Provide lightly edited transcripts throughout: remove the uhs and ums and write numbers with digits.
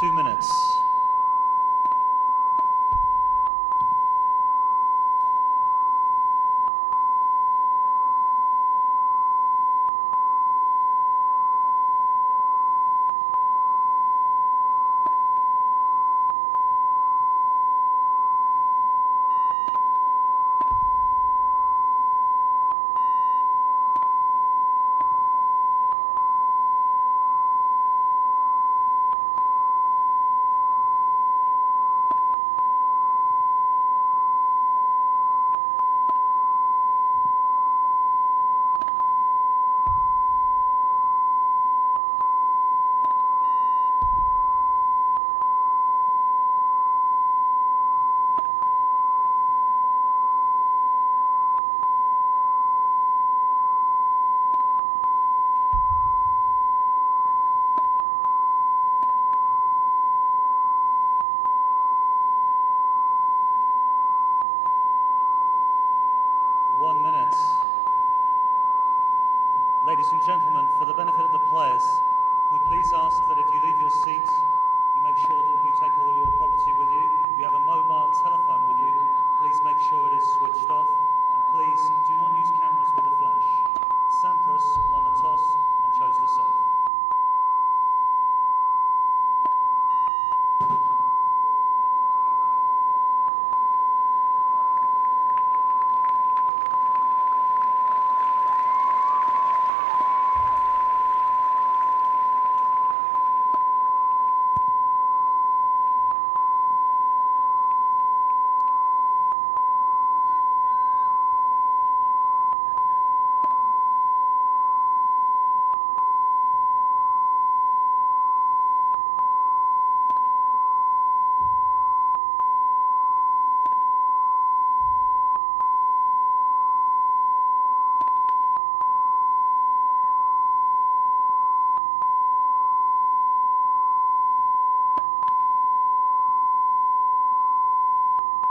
2 minutes. Ladies and gentlemen, for the benefit of the players, we please ask that if you leave your seats, you make sure that you take all your property with you. If you have a mobile telephone with you, please make sure it is switched off. And please do not use cameras with a flash. Sampras won the toss and chose to serve.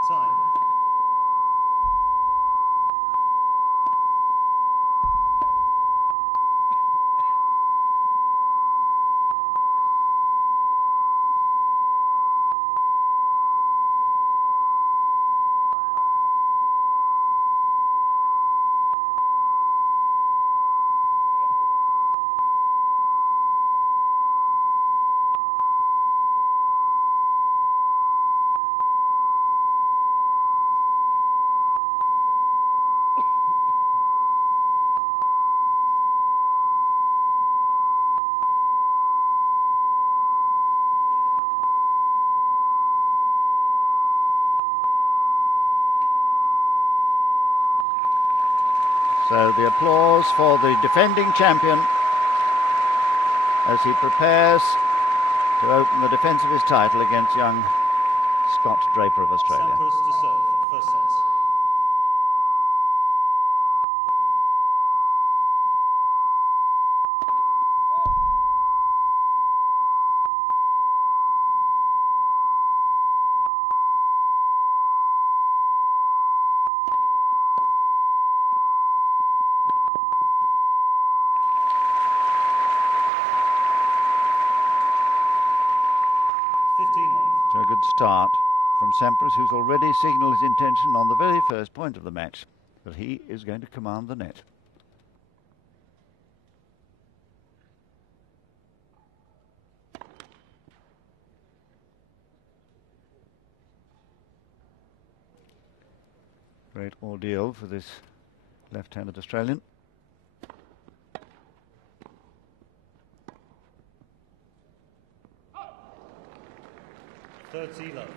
Time. So the applause for the defending champion as he prepares to open the defence of his title against young Scott Draper of Australia. Sampras to serve, first set. So a good start from Sampras, who's already signalled his intention on the very first point of the match that he is going to command the net. Great ordeal for this left-handed Australian. 30 love.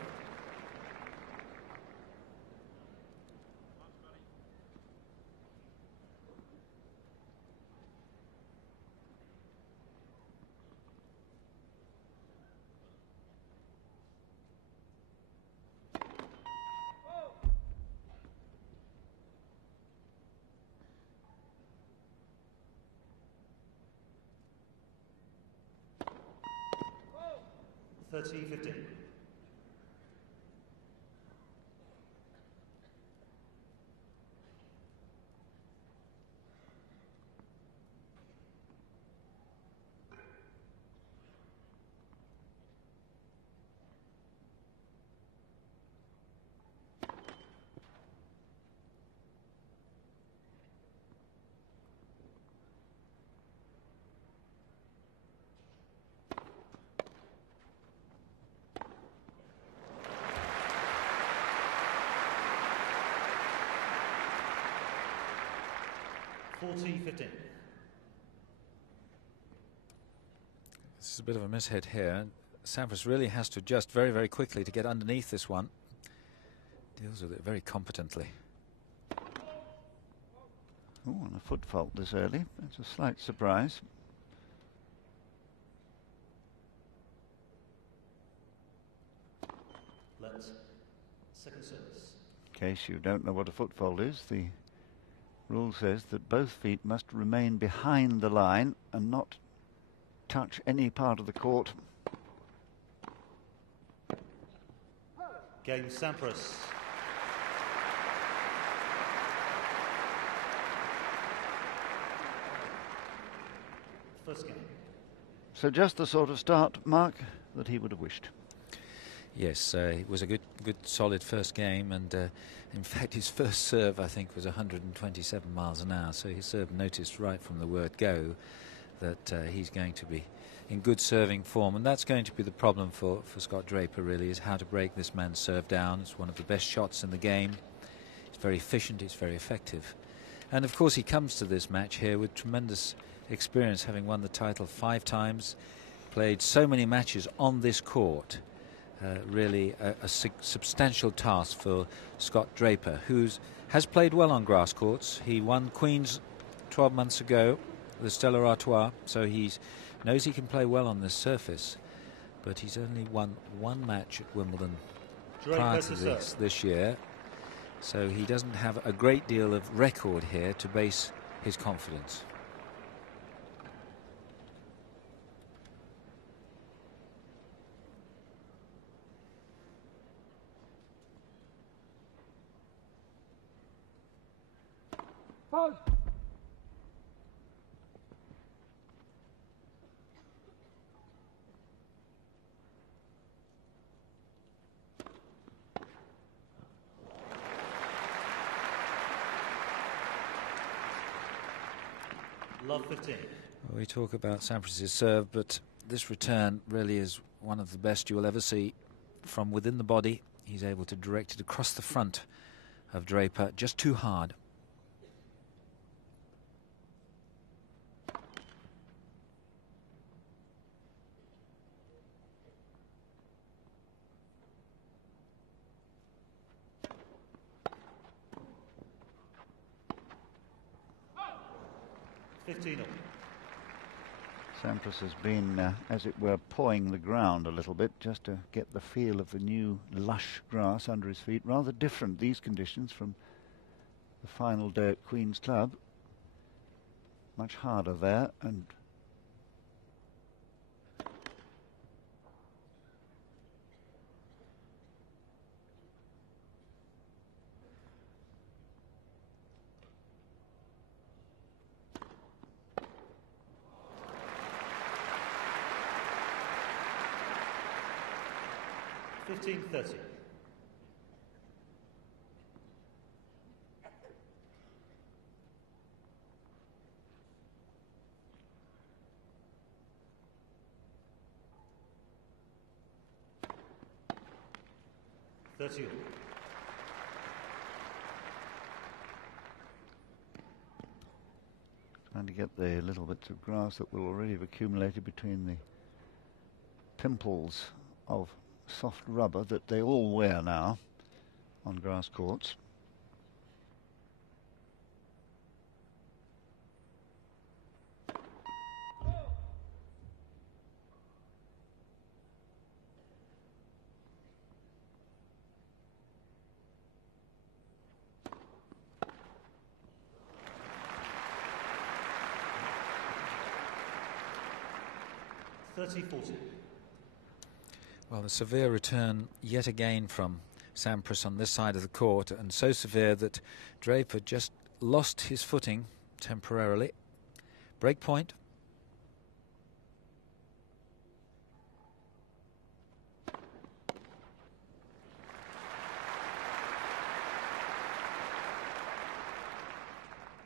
Oh. 30-15. 40-15. This is a bit of a mishead here. Sampras really has to adjust very, very quickly to get underneath this one. Deals with it very competently. Oh, and a foot fault this early. That's a slight surprise. Let's second service. In case you don't know what a foot fault is, the rule says that both feet must remain behind the line and not touch any part of the court. Game Sampras. First game. So just the sort of start, Mark, that he would have wished. Yes, it was a good solid first game, and in fact his first serve I think was 127 miles an hour, so his serve noticed right from the word go that he's going to be in good serving form, and that's going to be the problem for Scott Draper, really, is how to break this man's serve down. It's one of the best shots in the game. It's very efficient, it's very effective, and of course he comes to this match here with tremendous experience, having won the title 5 times, played so many matches on this court. Really a substantial task for Scott Draper, who has played well on grass courts. He won Queen's 12 months ago, the Stella Artois, so he knows he can play well on this surface, but he's only won 1 match at Wimbledon prior to this year, so he doesn't have a great deal of record here to base his confidence. Pause. Love 15. We talk about Sampras' serve, but this return really is one of the best you will ever see. From within the body, he's able to direct it across the front of Draper, just too hard. Sampras has been, as it were, pawing the ground a little bit just to get the feel of the new lush grass under his feet. Rather different, these conditions, from the final day at Queen's Club. Much harder there, and $15.30. $30. Trying to get the little bits of grass that will already have accumulated between the pimples of soft rubber that they all wear now on grass courts. $30-40. Well, a severe return yet again from Sampras on this side of the court, and so severe that Draper just lost his footing temporarily. Break point.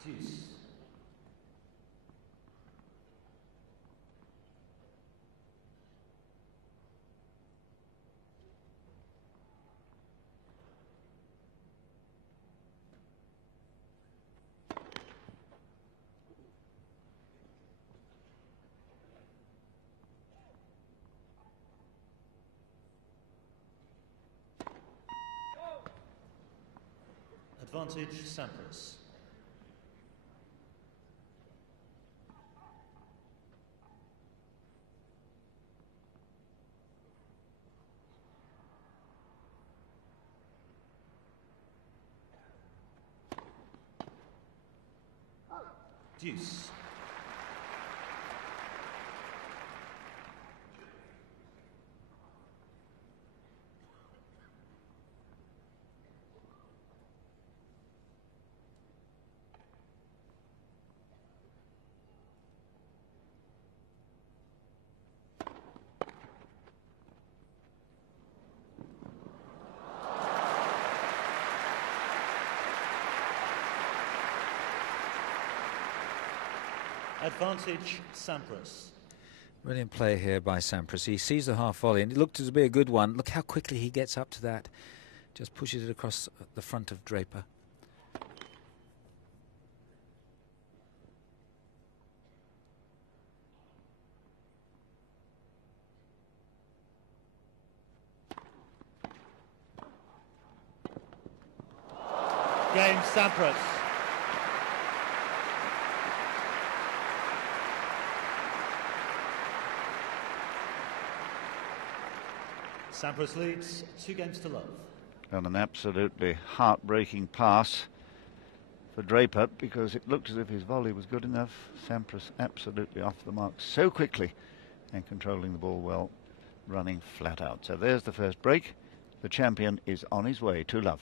Deuce. Advantage Sampras. Deuce. Advantage Sampras. Brilliant play here by Sampras. He sees the half volley and it looked to be a good one. Look how quickly he gets up to that. Just pushes it across the front of Draper. Game Sampras. Sampras leads 2 games to love. And an absolutely heartbreaking pass for Draper, because it looked as if his volley was good enough. Sampras absolutely off the mark so quickly and controlling the ball well, running flat out. So there's the first break. The champion is on his way to love.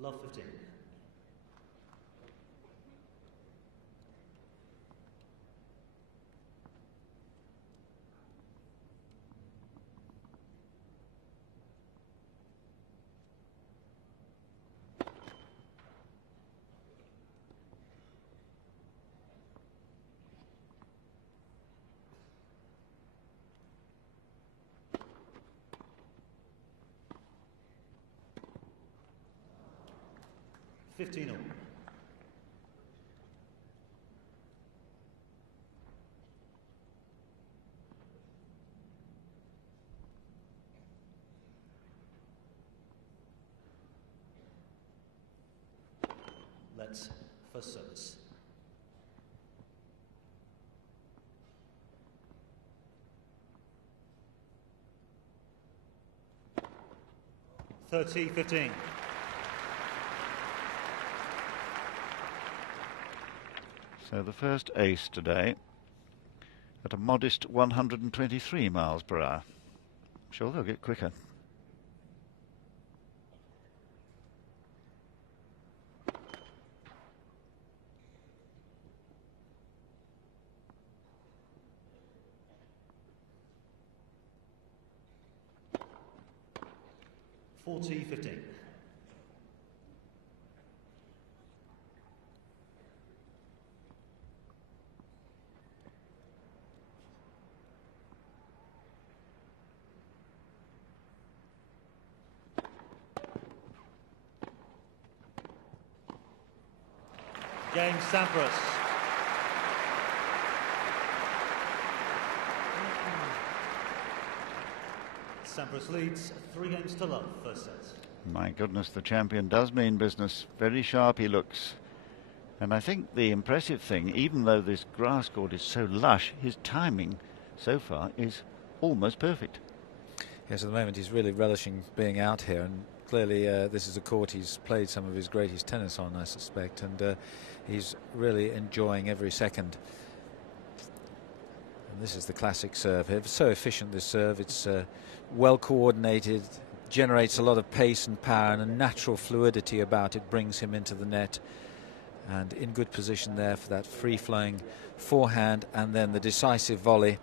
Love 15. $15 all. Let's first service. $30-15. So the first ace today at a modest 123 miles per hour. I'm sure they'll get quicker. $40-15. Game Sampras. Sampras leads 3 games to love, first set. My goodness, the champion does mean business. Very sharp he looks. And I think the impressive thing, even though this grass court is so lush, his timing so far is almost perfect. Yes, at the moment he's really relishing being out here, and clearly this is a court he's played some of his greatest tennis on, I suspect, and he's really enjoying every second. And this is the classic serve. It's so efficient, this serve. It's well coordinated, generates a lot of pace and power, and a natural fluidity about it brings him into the net. And in good position there for that free-flowing forehand, and then the decisive volley.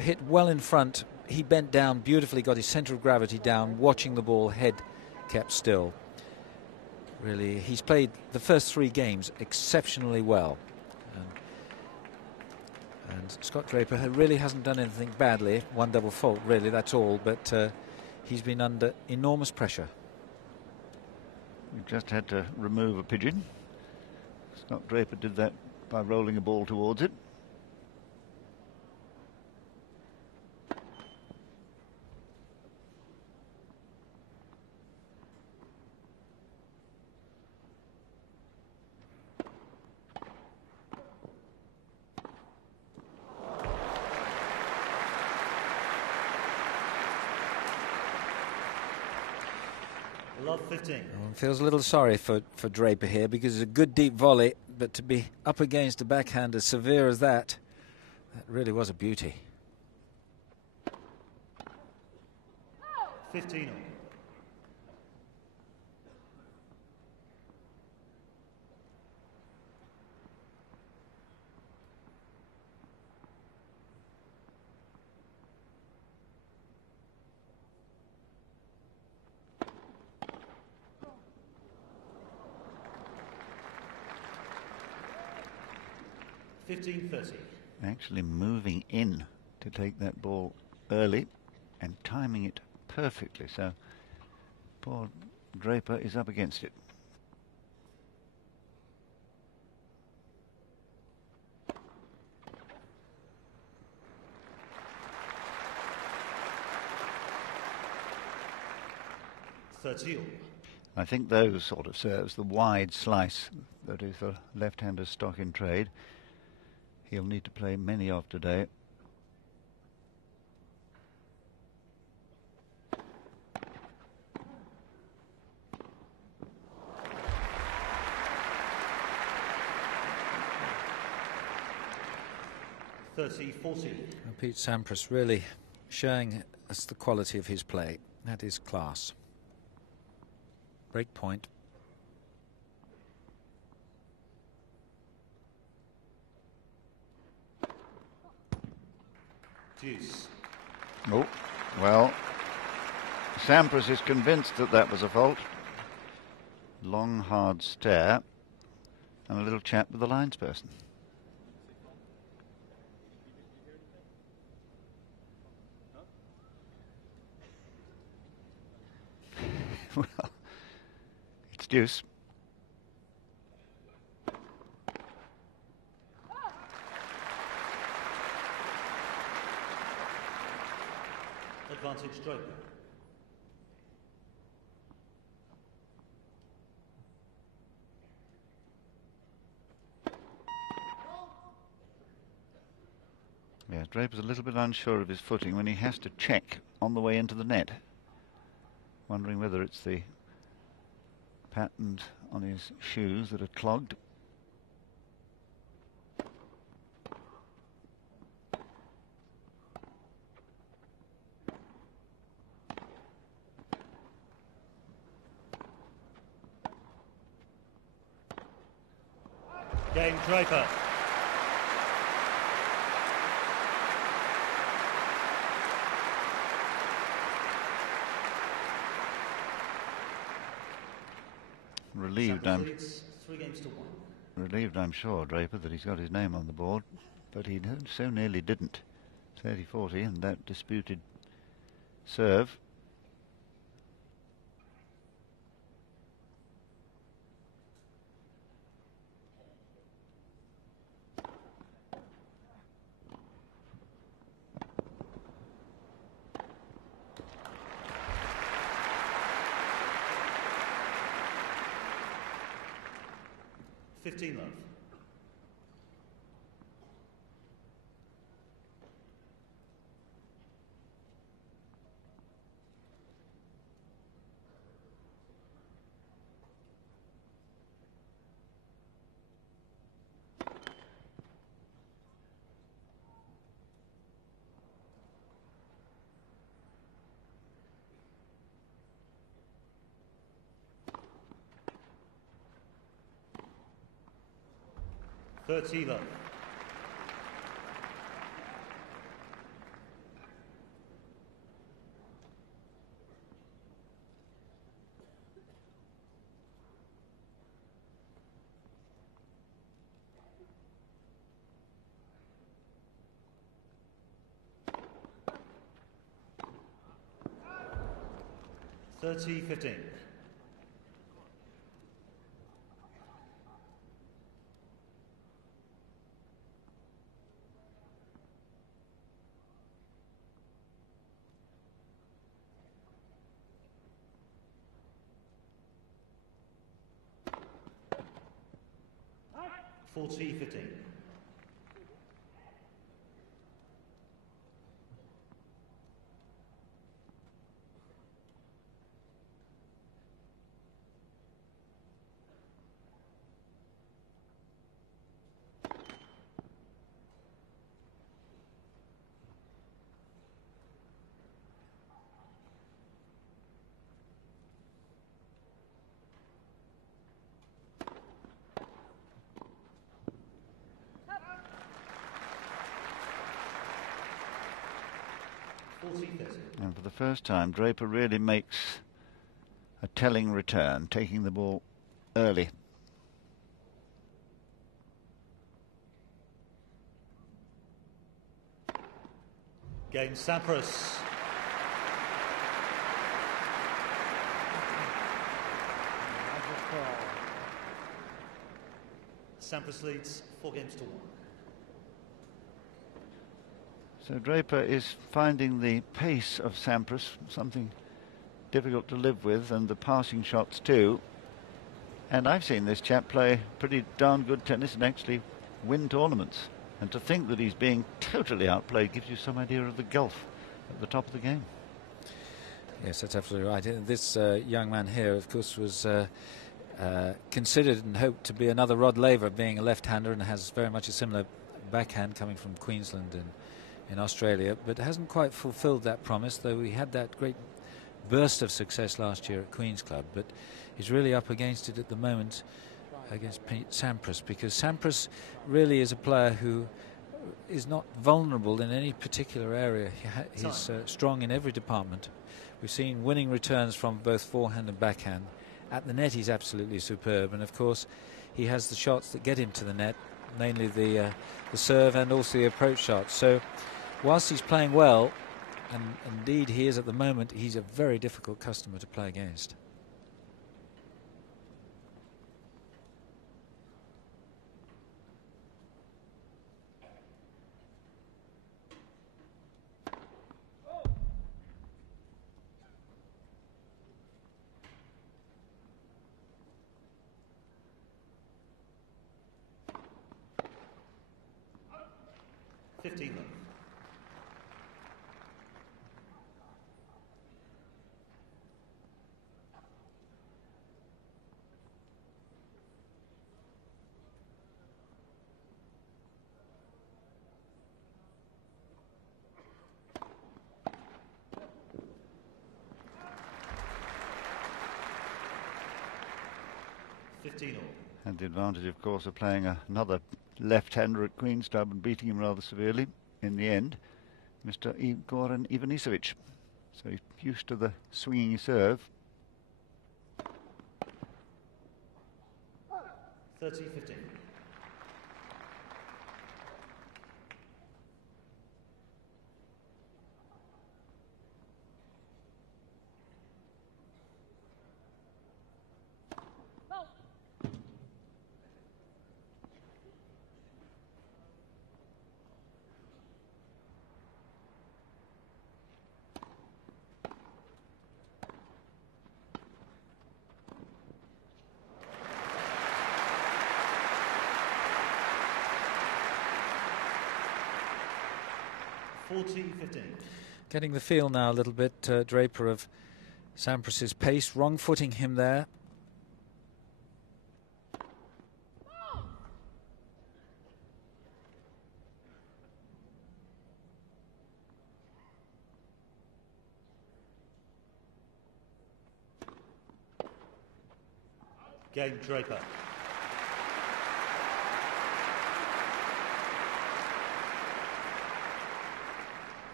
Hit well in front. He bent down beautifully, got his centre of gravity down, watching the ball, head kept still. Really, he's played the first 3 games exceptionally well. And Scott Draper really hasn't done anything badly. 1 double fault, really, that's all. But he's been under enormous pressure. We just had to remove a pigeon. Scott Draper did that by rolling a ball towards it. Love 15. One feels a little sorry for Draper here, because it's a good deep volley, but to be up against a backhand as severe as that really was a beauty. 15 all. Actually moving in to take that ball early and timing it perfectly, so poor Draper is up against it. I think those sort of serves, the wide slice that is the left-hander's stock in trade, he'll need to play many of today. Pete Sampras really showing us the quality of his play. That is class. Break point. Deuce. Oh, well, Sampras is convinced that that was a fault. Long, hard stare and a little chat with the linesperson. Well, it's deuce. Advantage Draper. Yeah, Draper's a little bit unsure of his footing when he has to check on the way into the net, wondering whether it's the pattern on his shoes that are clogged. Game Draper. Relieved, Sampras 3 games to 1. Relieved, I'm sure, Draper, that he's got his name on the board, but he so nearly didn't. 30-40 and that disputed serve. Love. Love. 30-15. $40-15. And for the first time, Draper really makes a telling return, taking the ball early. Game Sampras. Sampras leads 4 games to 1. So Draper is finding the pace of Sampras something difficult to live with, and the passing shots too. And I've seen this chap play pretty darn good tennis and actually win tournaments. And to think that he's being totally outplayed gives you some idea of the gulf at the top of the game. Yes, that's absolutely right. This young man here, of course, was considered and hoped to be another Rod Laver, being a left-hander, and has very much a similar backhand coming from Queensland and in Australia, but hasn't quite fulfilled that promise, though he had that great burst of success last year at Queen's Club. But he's really up against it at the moment against Sampras, because Sampras really is a player who is not vulnerable in any particular area. He's strong in every department. We've seen winning returns from both forehand and backhand. At the net he's absolutely superb, and of course he has the shots that get him to the net, mainly the serve and also the approach shots. So whilst he's playing well, and indeed he is at the moment, he's a very difficult customer to play against. And the advantage, of course, of playing another left-hander at Queen's Club and beating him rather severely in the end, Mr. Goran Ivanisevic. So he's used to the swinging serve. 30-15. Getting the feel now a little bit, Draper, of Sampras's pace, wrong-footing him there. Game Draper.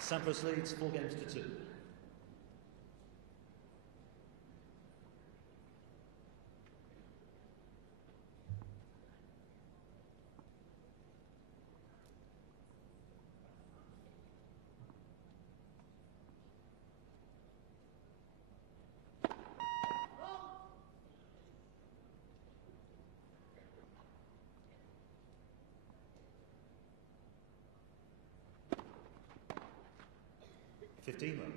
Sampras leads 4 games to 2. 15 love.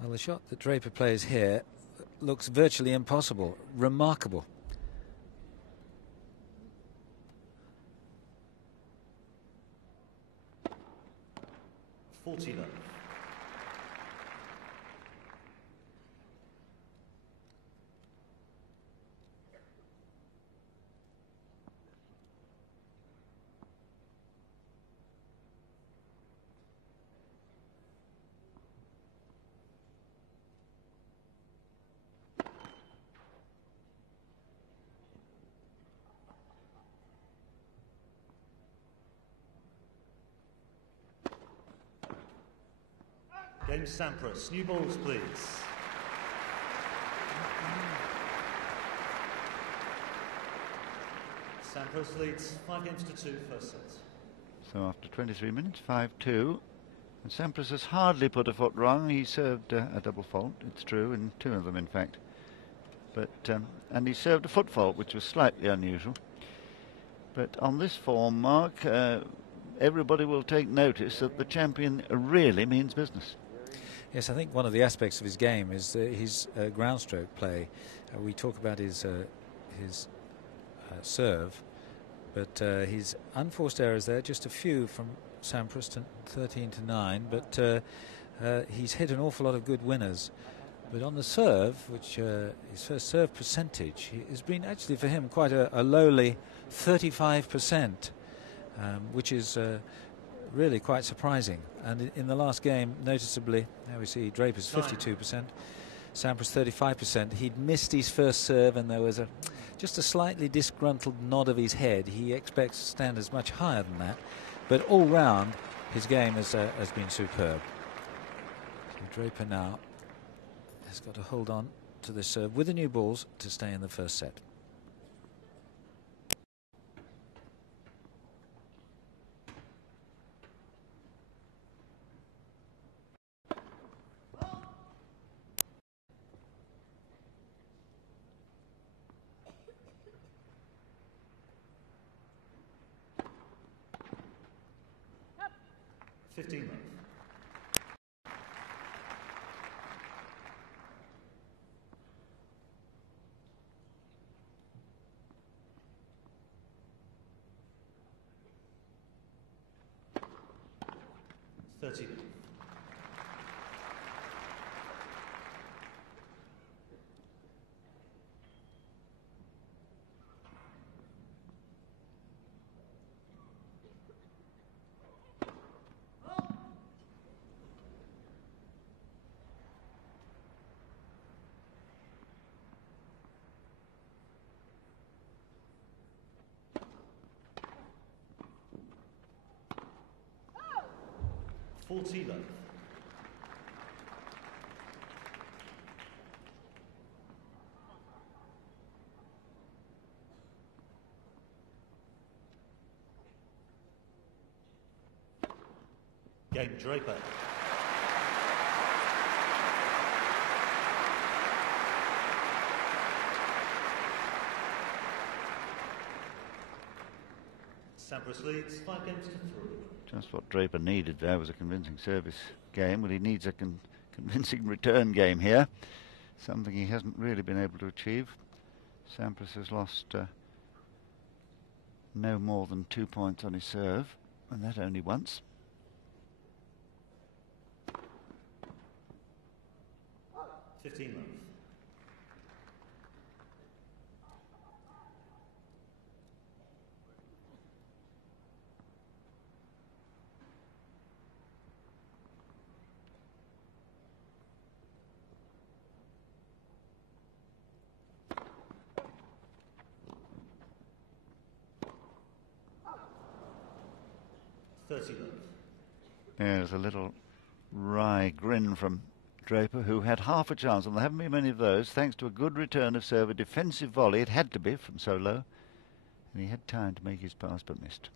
Well, the shot that Draper plays here looks virtually impossible. Remarkable. Love. Game Sampras. New balls, please. Sampras leads 5-2 first set. So after 23 minutes, 5-2. And Sampras has hardly put a foot wrong. He served a double fault, it's true, in two of them, in fact. But and he served a foot fault, which was slightly unusual. But on this form, Mark, everybody will take notice that the champion really means business. Yes, I think one of the aspects of his game is his ground stroke play. We talk about his serve, but his unforced errors there, just a few from Sampras to 13-9, but he's hit an awful lot of good winners. But on the serve, which his first serve percentage has been actually for him quite a lowly 35%, which is really quite surprising. And in the last game, noticeably, now we see Draper's 52%, Sampras 35%. He'd missed his first serve, and there was just a slightly disgruntled nod of his head. He expects standards much higher than that, but all round his game has been superb. So Draper now has got to hold on to this serve with the new balls to stay in the first set. Love. 30 love. Love. Game Draper. Sampras leads 5-3. Just what Draper needed there was a convincing service game. Well, he needs a convincing return game here, something he hasn't really been able to achieve. Sampras has lost no more than 2 points on his serve, and that only once. Love. 30 love. There's a little wry grin from Draper, who had half a chance, and there haven't been many of those, thanks to a good return of serve, a defensive volley. It had to be from so low, and he had time to make his pass but missed.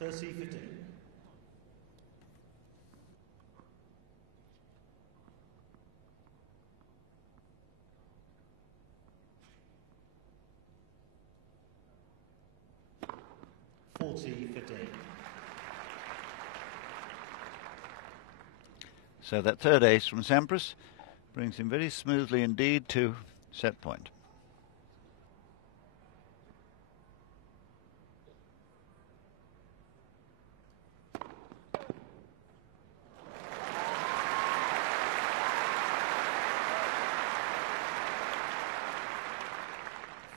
Thirty 15. So that third ace from Sampras brings him very smoothly indeed to set point.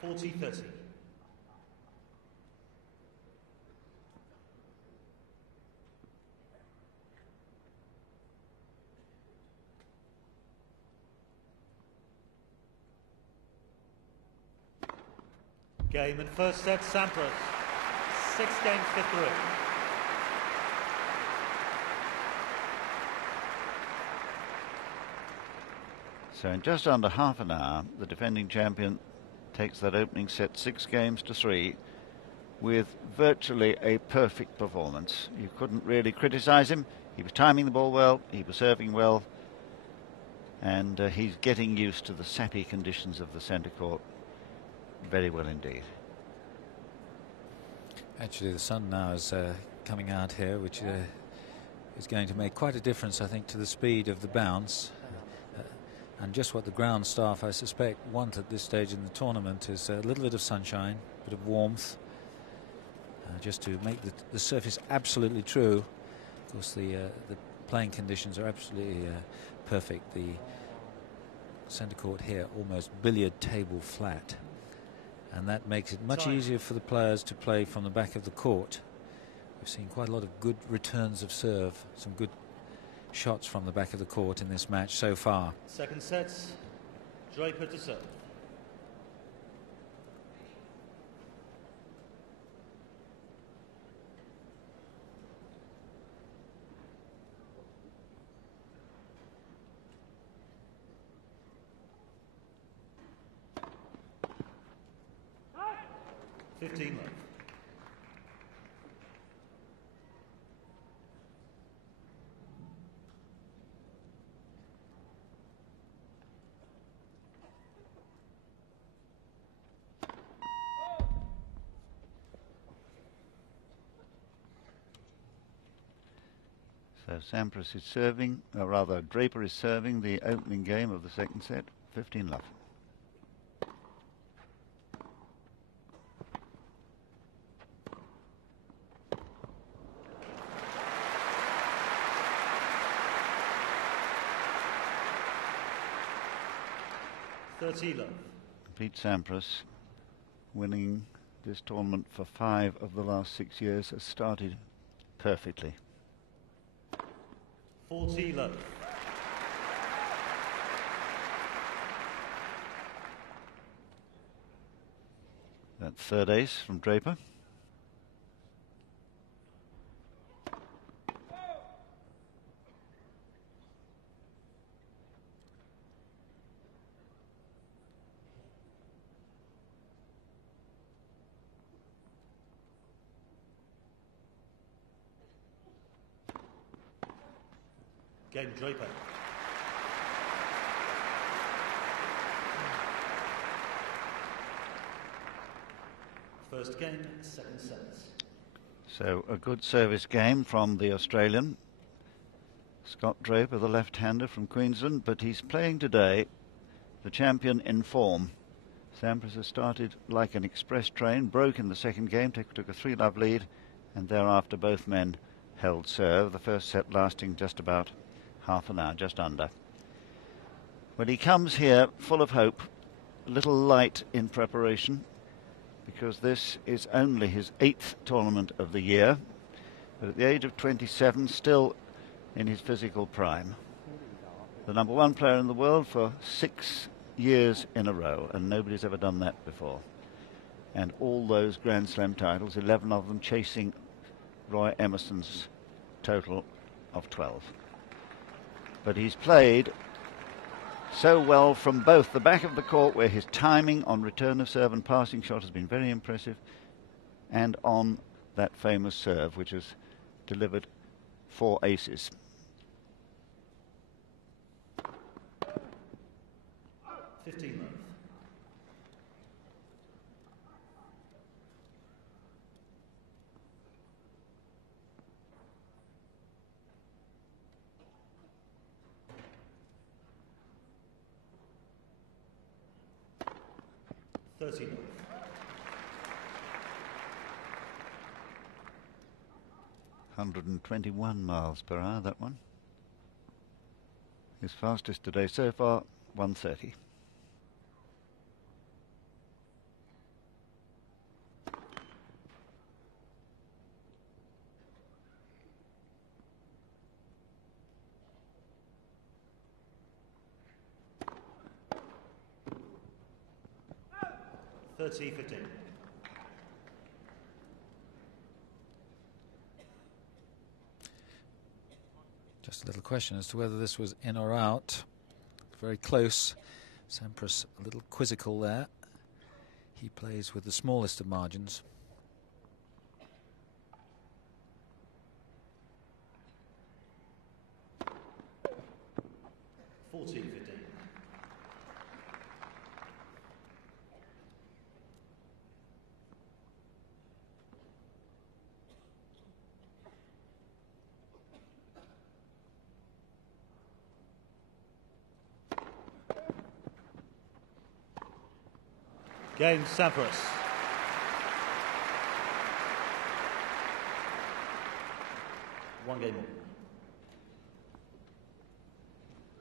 $40-30. Game and first set, Sampras. 6 games to 3. So in just under half an hour, the defending champion takes that opening set 6 games to 3 with virtually a perfect performance. You couldn't really criticize him. He was timing the ball well, he was serving well, and he's getting used to the sappy conditions of the centre court very well indeed. Actually, the sun now is coming out here, which is going to make quite a difference, I think, to the speed of the bounce. And just what the ground staff, I suspect, want at this stage in the tournament is a little bit of sunshine, a bit of warmth, just to make the surface absolutely true. Of course, the playing conditions are absolutely perfect. The centre court here almost billiard table flat, and that makes it much easier for the players to play from the back of the court. We've seen quite a lot of good returns of serve, some good shots from the back of the court in this match so far. Second set, Draper to serve. $15 love. So Sampras is serving, or rather Draper is serving the opening game of the second set, 15 love. $30 love. Pete Sampras, winning this tournament for 5 of the last 6 years, has started perfectly. 40 love. That third ace from Draper. Game Draper. First game, second set. So a good service game from the Australian. Scott Draper, the left-hander from Queensland, but he's playing today the champion in form. Sampras has started like an express train, broke in the second game, took a 3-love lead, and thereafter both men held serve, the first set lasting just about half an hour, just under. Well, he comes here full of hope, a little light in preparation, because this is only his 8th tournament of the year, but at the age of 27, still in his physical prime. The number 1 player in the world for 6 years in a row, and nobody's ever done that before. And all those Grand Slam titles, 11 of them chasing Roy Emerson's total of 12. But he's played so well from both the back of the court, where his timing on return of serve and passing shot has been very impressive, and on that famous serve, which has delivered 4 aces. $30. 121 miles per hour, that one. His fastest today so far, 130. $30.15. Just a little question as to whether this was in or out. Very close. Sampras a little quizzical there. He plays with the smallest of margins. $14.15. Game Sampras. One game all.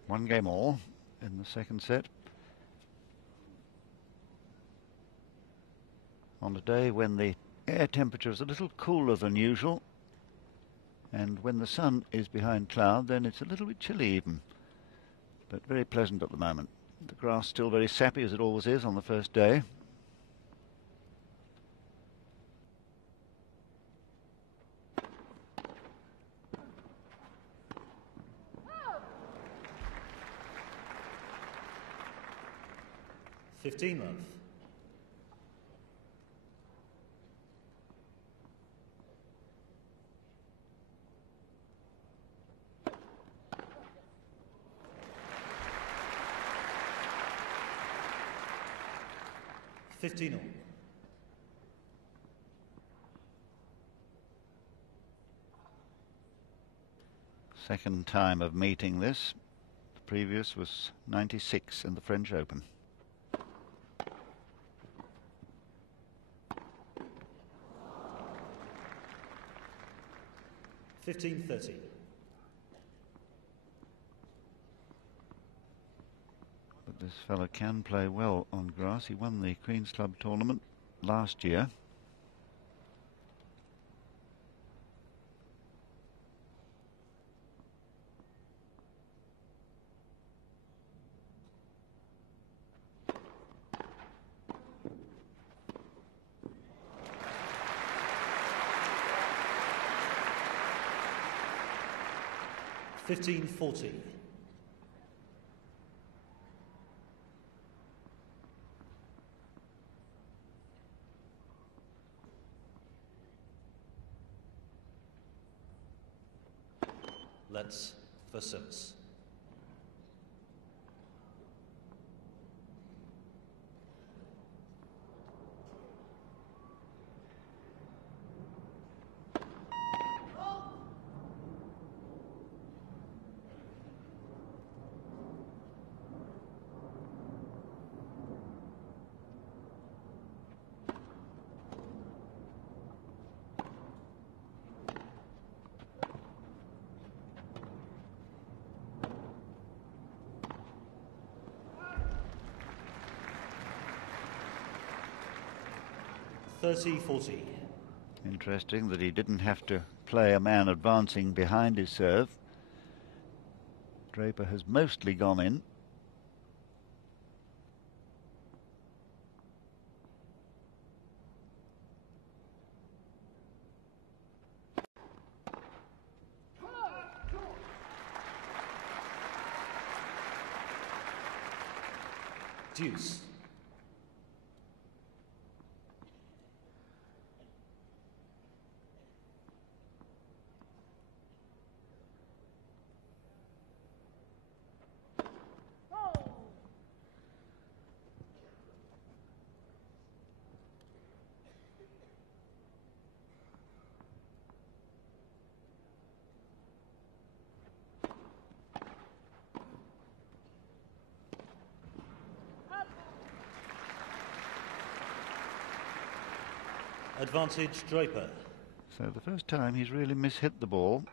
1 game all in the second set. On a day when the air temperature is a little cooler than usual, and when the sun is behind cloud, then it's a little bit chilly even, but very pleasant at the moment. The grass still very sappy, as it always is on the first day. $15. $15 all. Second time of meeting this. The previous was 96 in the French Open. $15.30. But this fellow can play well on grass. He won the Queen's Club tournament last year. $15.40. Let's for service. 30-40. Interesting that he didn't have to play a man advancing behind his serve. Draper has mostly gone in. Deuce. Advantage Draper. So the first time he's really mishit the ball.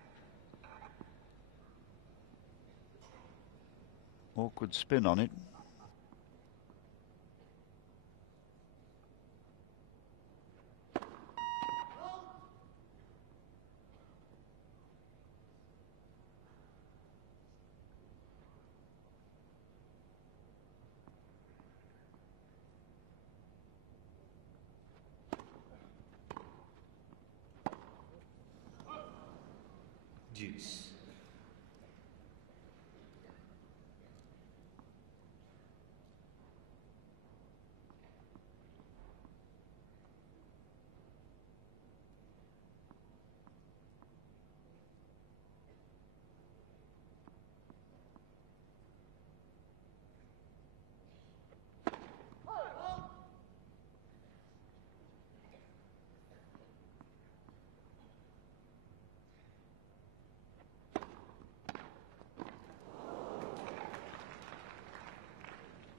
Awkward spin on it. Deuce.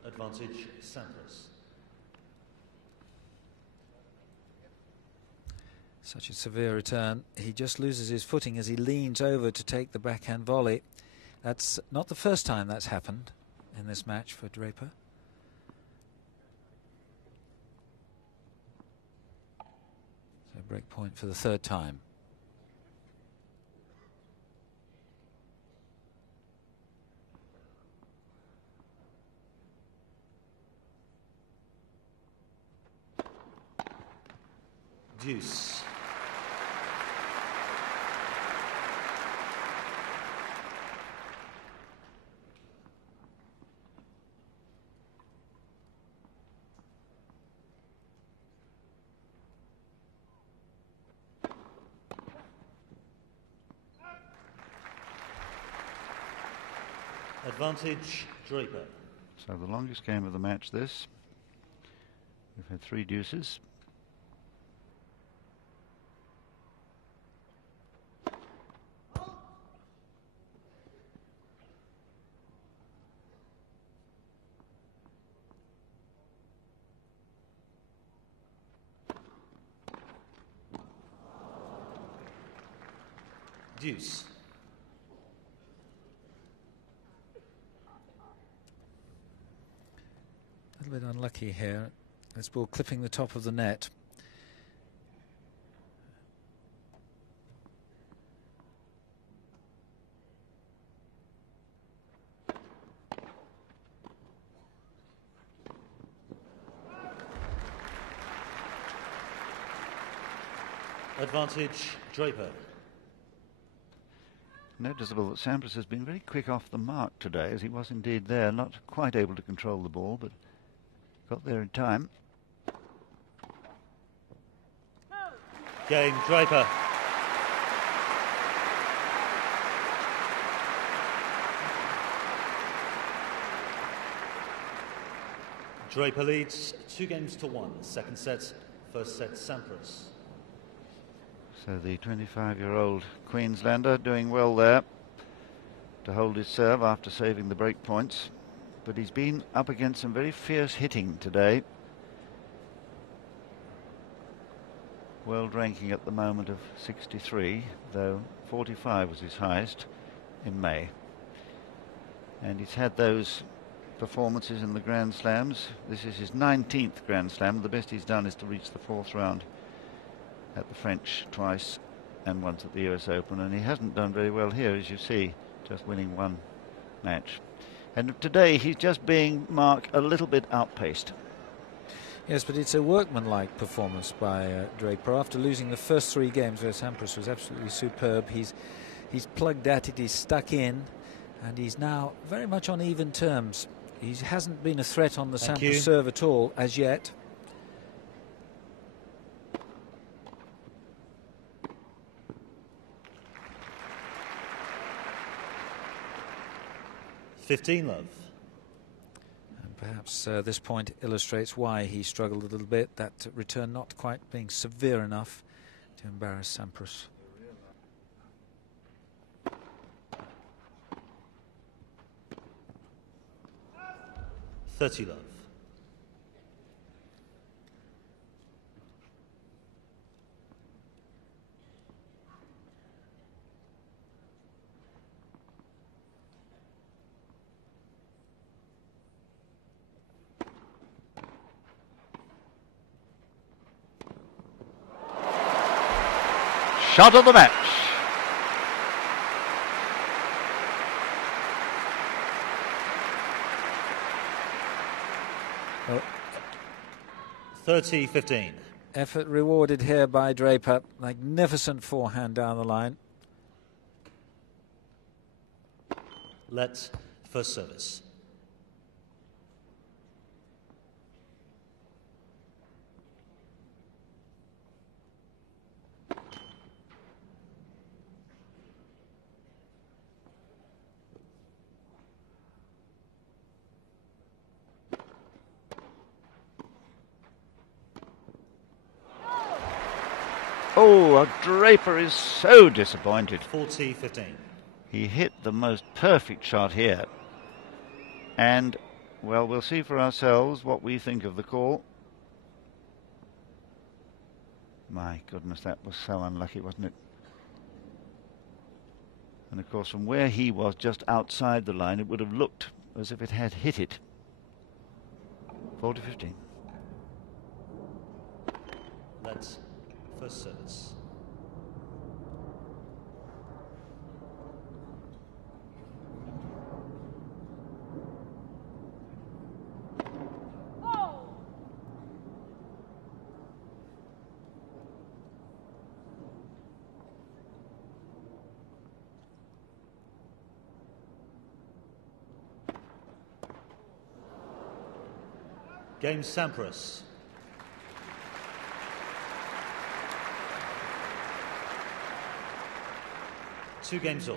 Advantage Sampras. Such a severe return. He just loses his footing as he leans over to take the backhand volley. That's not the first time that's happened in this match for Draper. So break point for the third time. Deuce. Advantage Draper. So the longest game of the match this. We've had 3 deuces. Deuce. A little bit unlucky here. This ball clipping the top of the net. Advantage Draper. Noticeable that Sampras has been very quick off the mark today, as he was indeed there, not quite able to control the ball, but got there in time. Game Draper. Draper leads 2-1. Second set, first set Sampras. So the 25-year-old Queenslander doing well there to hold his serve after saving the break points. But he's been up against some very fierce hitting today. World ranking at the moment of 63, though 45 was his highest in May. And he's had those performances in the Grand Slams. This is his 19th Grand Slam. The best he's done is to reach the 4th round at the French twice and once at the US Open, and he hasn't done very well here, as you see, just winning one match. And today he's just being, Mark, a little bit outpaced. Yes, but it's a workmanlike performance by Draper. After losing the first 3 games where Sampras was absolutely superb, he's plugged at it, he's stuck in, and he's now very much on even terms. He hasn't been a threat on the Sampras serve at all as yet. $15 love. And perhaps this point illustrates why he struggled a little bit. That return not quite being severe enough to embarrass Sampras. $30 love. Shot of the match. Well, 30-15. Effort rewarded here by Draper. Magnificent forehand down the line. Let's first service. Oh, Draper is so disappointed. 40-15. He hit the most perfect shot here. And, well, we'll see for ourselves what we think of the call. My goodness, that was so unlucky, wasn't it? And, of course, from where he was just outside the line, it would have looked as if it had hit it. 40-15. Let's first service. Game Sampras. Two games all.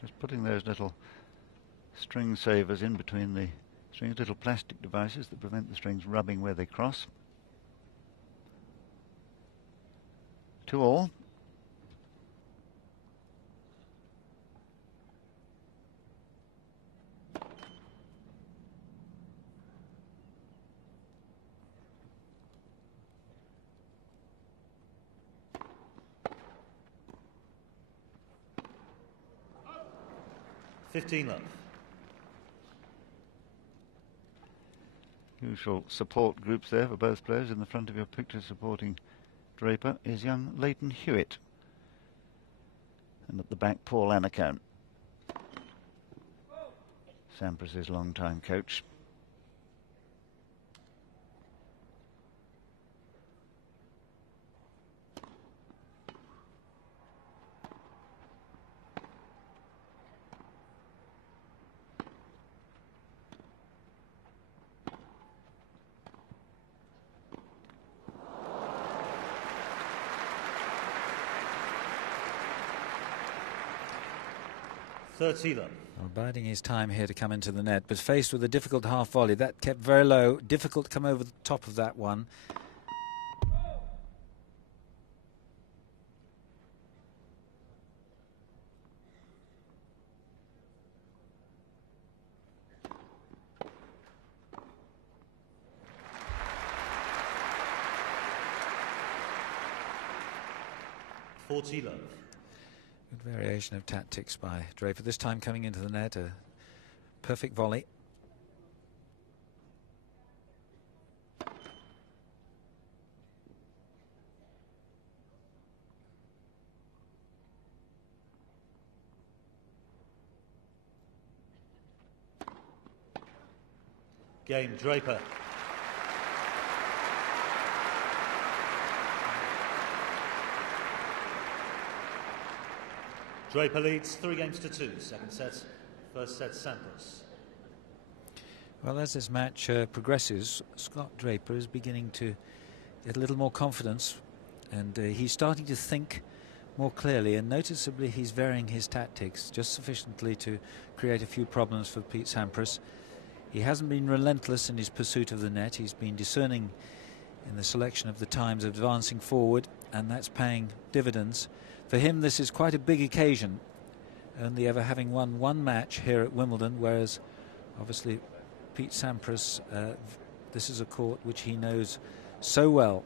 Just putting those little string savers in between the strings, little plastic devices that prevent the strings rubbing where they cross. 2 all. $15 love. Usual support groups there for both players. In the front of your picture supporting Draper is young Leighton Hewitt. And at the back, Paul Anacone, Sampras' long-time coach. $30 love. Well, biding his time here to come into the net, but faced with a difficult half volley. That kept very low. Difficult to come over the top of that one. $40 love. Good variation of tactics by Draper. This time coming into the net, a perfect volley. Game, Draper. Draper leads 3-2. Second set. First set, Sampras. Well, as this match progresses, Scott Draper is beginning to get a little more confidence, and he's starting to think more clearly, and noticeably he's varying his tactics just sufficiently to create a few problems for Pete Sampras. He hasn't been relentless in his pursuit of the net. He's been discerning in the selection of the times of advancing forward, and that's paying dividends. For him, this is quite a big occasion, only ever having won one match here at Wimbledon, whereas obviously Pete Sampras, this is a court which he knows so well,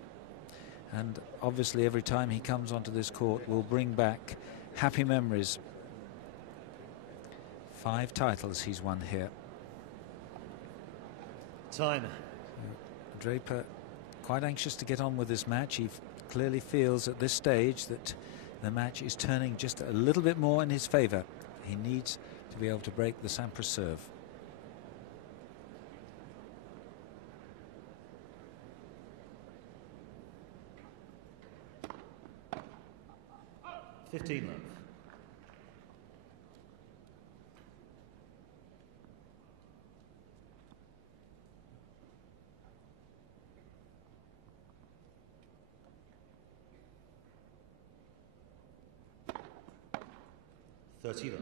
and obviously every time he comes onto this court will bring back happy memories. 5 titles he's won here. Time. Draper quite anxious to get on with this match. He clearly feels at this stage that the match is turning just a little bit more in his favour. He needs to be able to break the Sampras serve. $15 love. $30 love.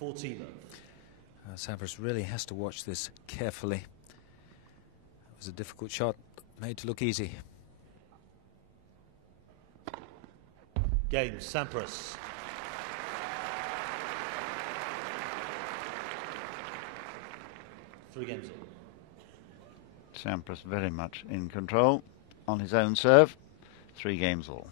$14 love. Sampras really has to watch this carefully. It was a difficult shot, made to look easy. Game, Sampras. Three games all. Sampras very much in control on his own serve. 3 games all.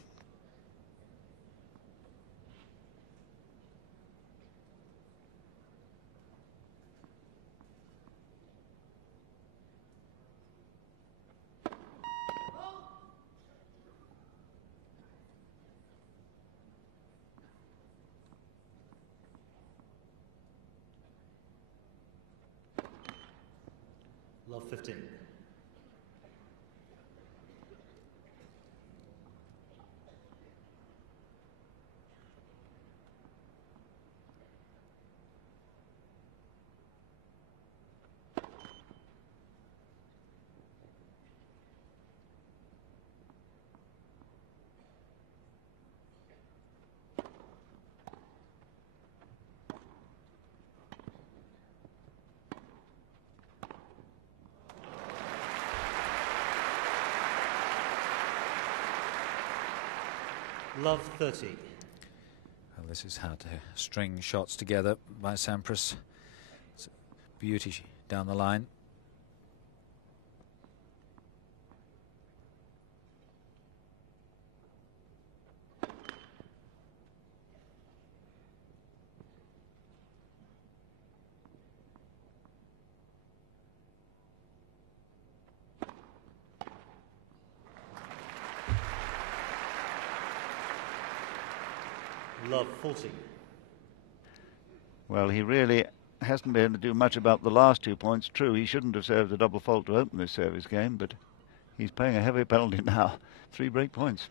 Love 15. Love 30. Well, this is how to string shots together by Sampras. It's a beauty down the line. Love 40. Well, he really hasn't been able to do much about the last 2 points. True, he shouldn't have served a double fault to open this service game, but he's paying a heavy penalty now. 3 break points.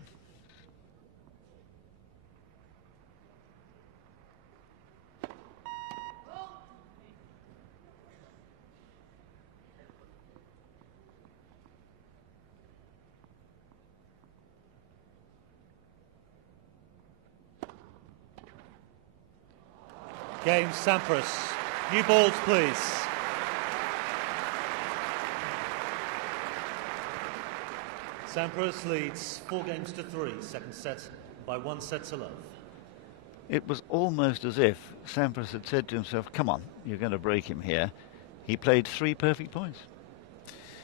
Game, Sampras. New balls, please. Sampras leads 4-3. Second set by 1 set to love. It was almost as if Sampras had said to himself, come on, you're going to break him here. He played 3 perfect points.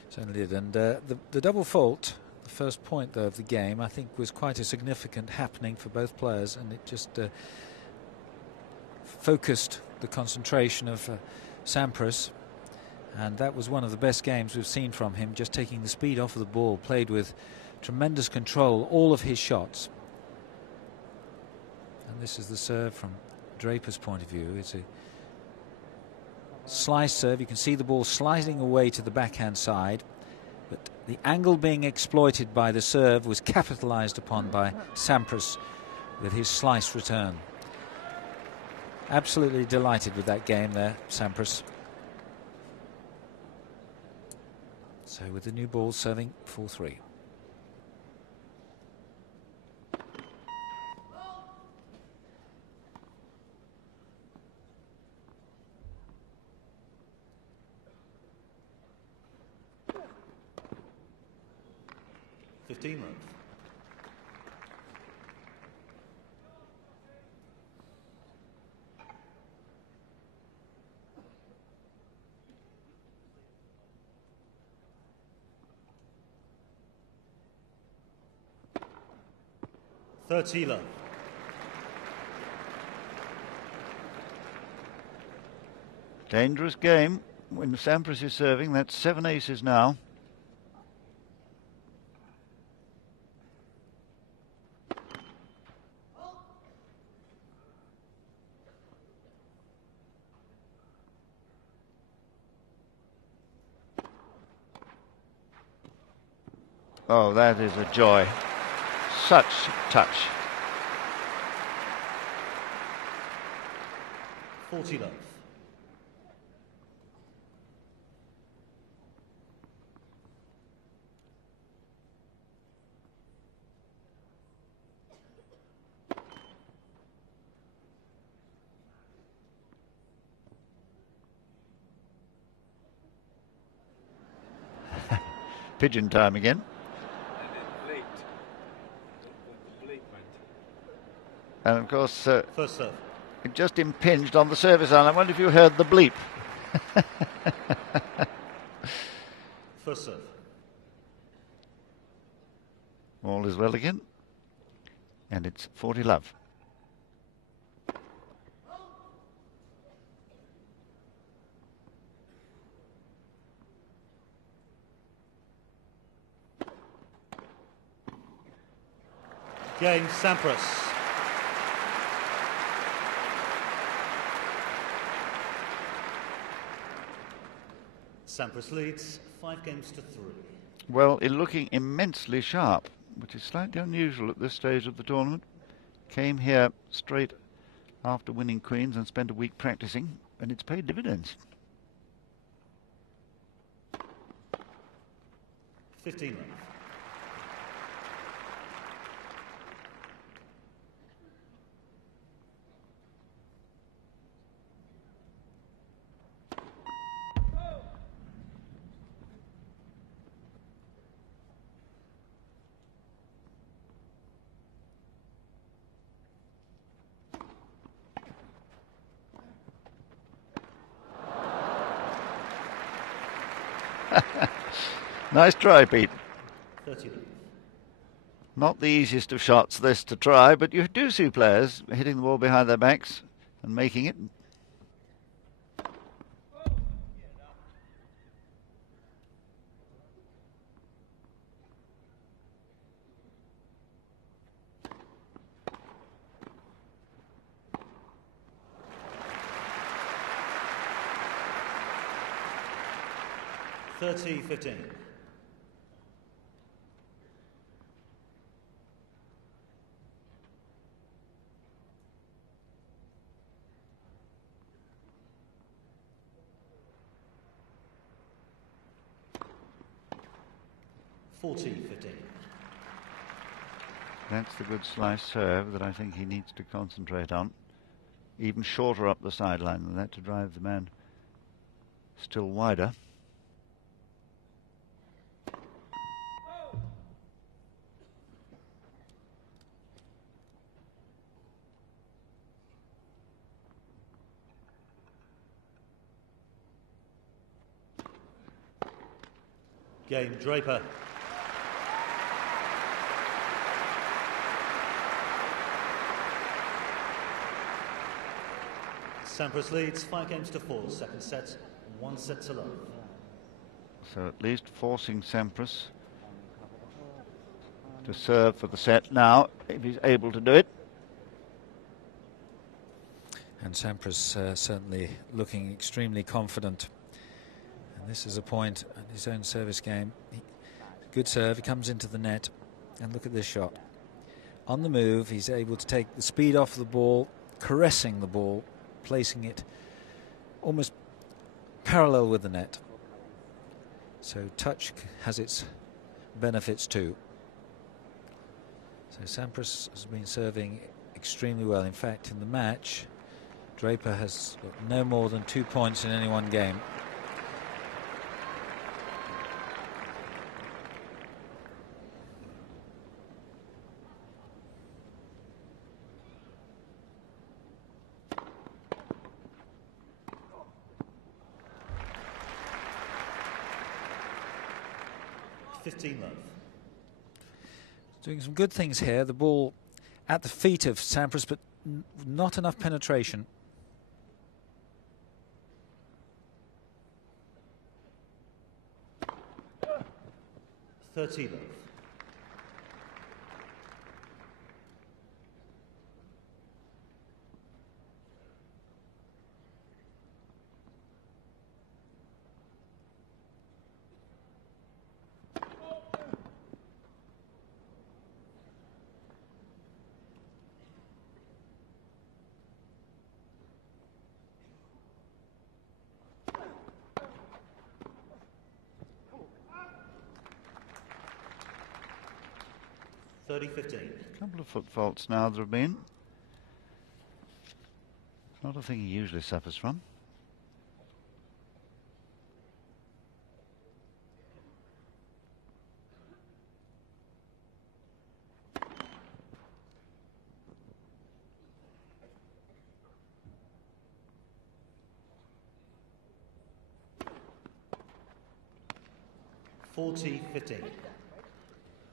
Certainly did. And the double fault, the first point though of the game, I think was quite a significant happening for both players, and it just focused the concentration of Sampras, and that was one of the best games we've seen from him, just taking the speed off of the ball, played with tremendous control, all of his shots. And this is the serve from Draper's point of view. It's a slice serve. You can see the ball sliding away to the backhand side, but the angle being exploited by the serve was capitalized upon by Sampras with his slice return. Absolutely delighted with that game there, Sampras. So with the new ball, serving 4-3. Love. 30 love. Dangerous game when Sampras is serving. That's 7 aces now. Oh, that is a joy. Such touch. 40 love. Pigeon time again. And of course, First serve. it just impinged on the service line. I wonder if you heard the bleep. First serve. All is well again. And it's 40 love. Game, Sampras. Sampras leads 5 games to 3. Well, looking immensely sharp, which is slightly unusual at this stage of the tournament. Came here straight after winning Queens and spent a week practicing, and it's paid dividends. 15 love. Nice try, Pete. 30 love. Not the easiest of shots, this, to try, but you do see players hitting the ball behind their backs and making it. Thirty 15. That's the good slice serve that I think he needs to concentrate on. Even shorter up the sideline than that to drive the man still wider. Game Draper. Sampras leads 5-4, second set, 1 set to love. So at least forcing Sampras to serve for the set now, if he's able to do it. And Sampras certainly looking extremely confident. And this is a point in his own service game. Good serve, he comes into the net. And look at this shot. On the move, he's able to take the speed off the ball, caressing the ball, placing it almost parallel with the net. So touch has its benefits too. So Sampras has been serving extremely well. In fact, in the match, Draper has got no more than 2 points in any one game. Doing some good things here. The ball at the feet of Sampras, but not enough penetration. Love. 30-15. A couple of foot faults now there have been. Not a thing he usually suffers from.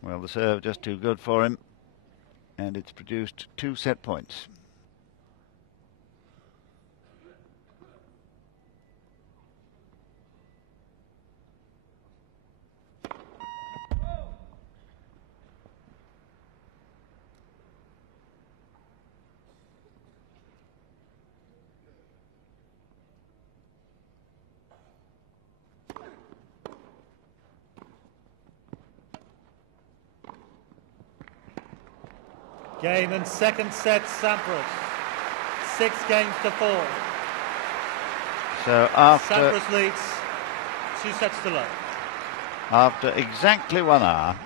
Well, the serve just too good for him, and it's produced 2 set points. Game and second set, Sampras. 6-4. So after Sampras leads 2 sets to love. After exactly 1 hour,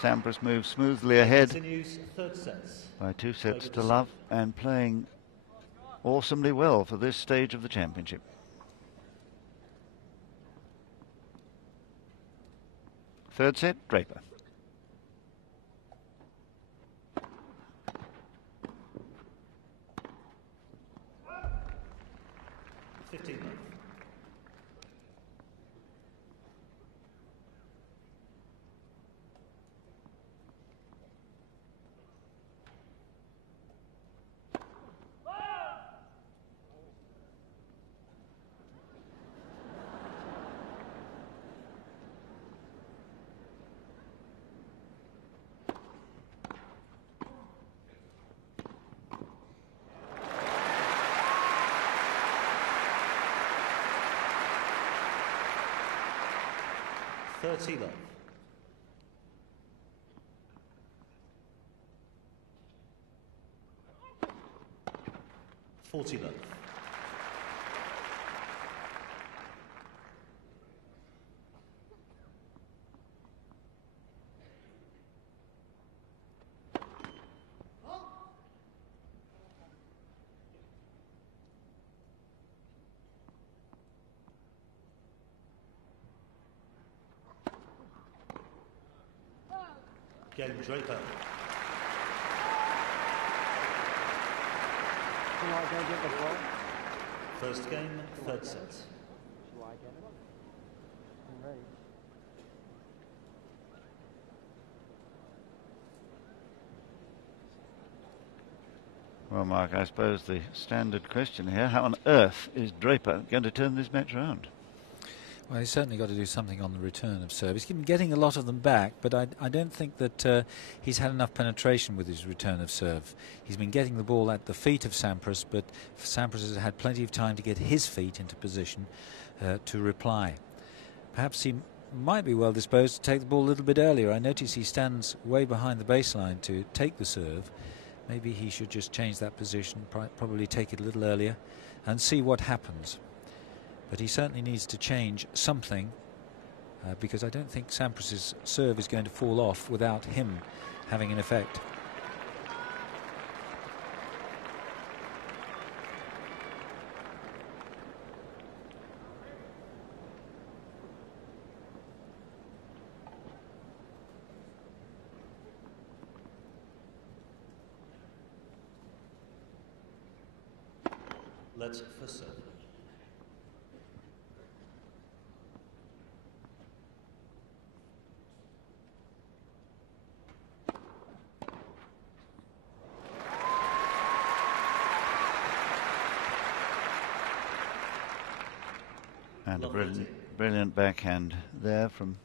Sampras moves smoothly ahead Continues third sets. by 2 sets to love and playing awesomely well for this stage of the championship. Third set, Draper. Love. 40 love. Game Draper. First game, third set. Shall I get it? I'm ready. Well, Mark, I suppose the standard question here, how on earth is Draper going to turn this match around? Well, he's certainly got to do something on the return of serve. He's been getting a lot of them back, but I don't think that he's had enough penetration with his return of serve. He's been getting the ball at the feet of Sampras, but Sampras has had plenty of time to get his feet into position to reply. Perhaps he might be well disposed to take the ball a little bit earlier. I notice he stands way behind the baseline to take the serve. Maybe he should just change that position, probably take it a little earlier and see what happens. But he certainly needs to change something because I don't think Sampras's serve is going to fall off without him having an effect. Let's for serve. And a brilliant backhand there from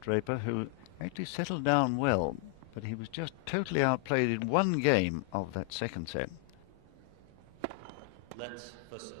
Draper, who actually settled down well, but he was just totally outplayed in one game of that second set. Let's for serve.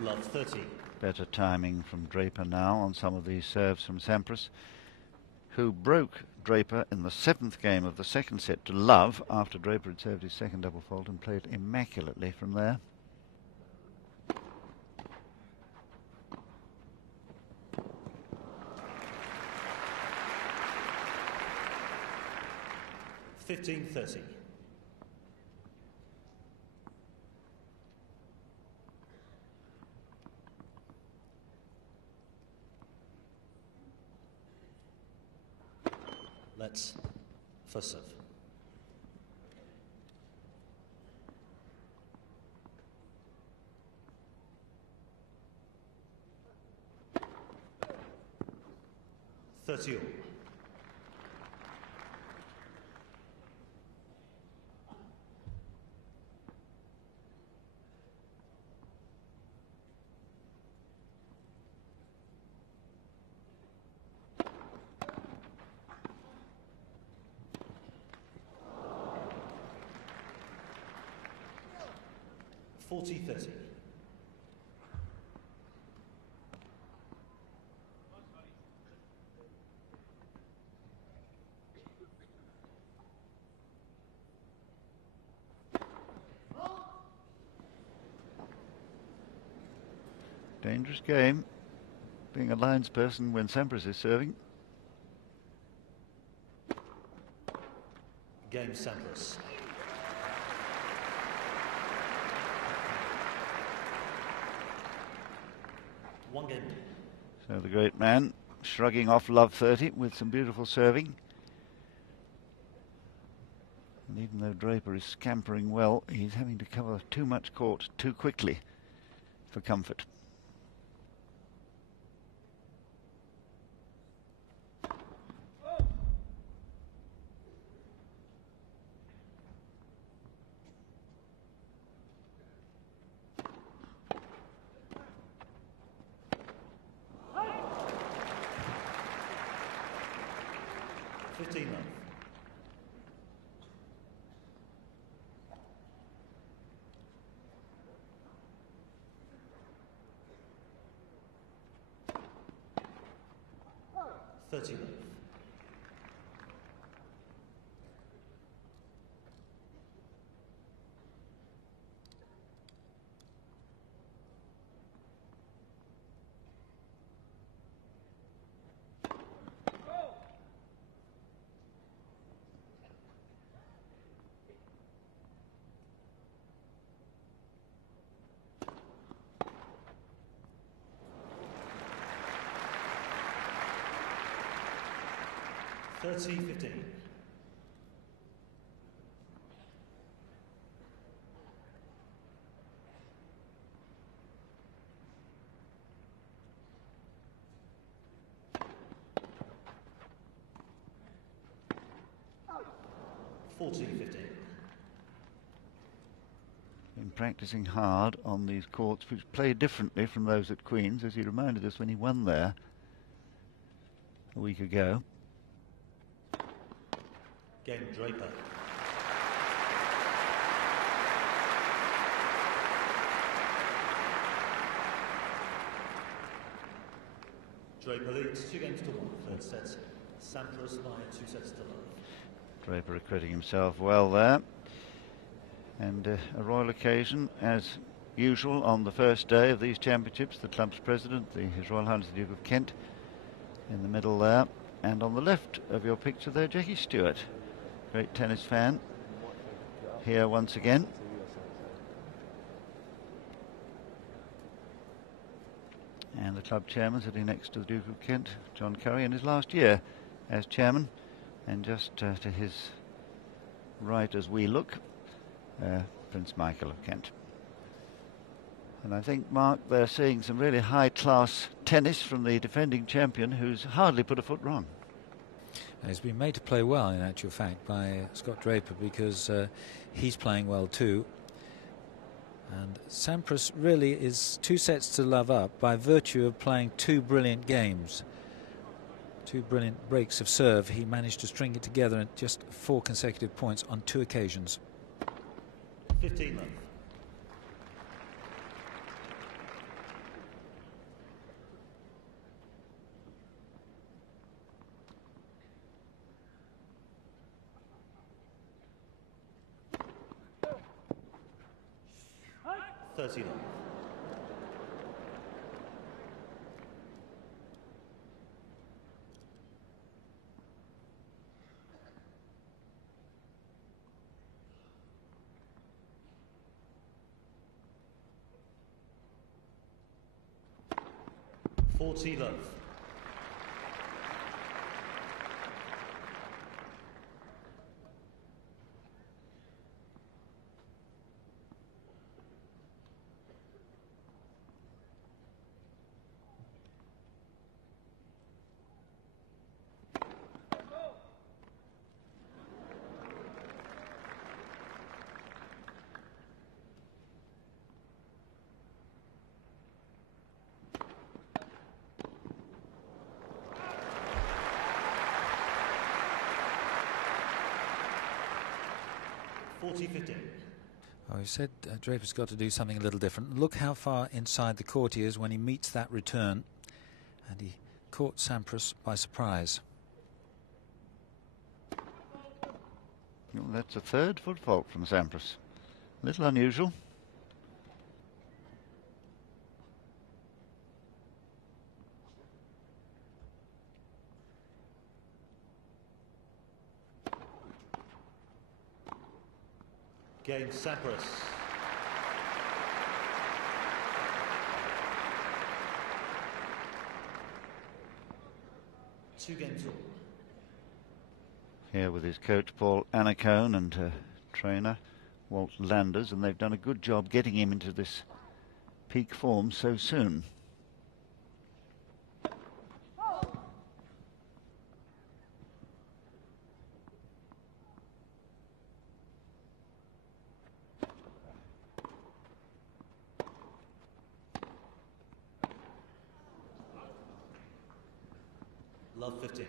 Love 30. Better timing from Draper now on some of these serves from Sampras, who broke Draper in the 7th game of the second set to love after Draper had served his second double fault and played immaculately from there. $15.30. Let's for serve. $30 all. $40.30. Dangerous game, being a lines person when Sampras is serving. Game Sampras. One game. So the great man shrugging off love 30 with some beautiful serving. And even though Draper is scampering well, he's having to cover too much court too quickly for comfort. $15 love. $30 love. 30-15. Been practicing hard on these courts, which play differently from those at Queen's, as he reminded us when he won there a week ago. Game Draper. Draper leads 2 games to 1, third set. Sampras by 2 sets to love. Draper acquitting himself well there. And a royal occasion, as usual, on the first day of these championships. The club's president, His Royal Highness the Duke of Kent, in the middle there. And on the left of your picture there, Jackie Stewart, great tennis fan, here once again. And the club chairman sitting next to the Duke of Kent, John Curry, in his last year as chairman. And just to his right as we look, Prince Michael of Kent. And I think, Mark, they're seeing some really high-class tennis from the defending champion, who's hardly put a foot wrong. He's been made to play well, in actual fact, by Scott Draper, because he's playing well too. And Sampras really is 2 sets to love up by virtue of playing 2 brilliant games. 2 brilliant breaks of serve. He managed to string it together at just 4 consecutive points on 2 occasions. 15 love. $30 love. $40 love. $40-15. Oh, he said Draper's got to do something a little different. Look how far inside the court he is when he meets that return. And he caught Sampras by surprise. Well, that's a 3rd foot fault from Sampras. A little unusual. Game Sampras. Two games all. Here with his coach Paul Annacone and trainer Walt Landers, and they've done a good job getting him into this peak form so soon. Love 15.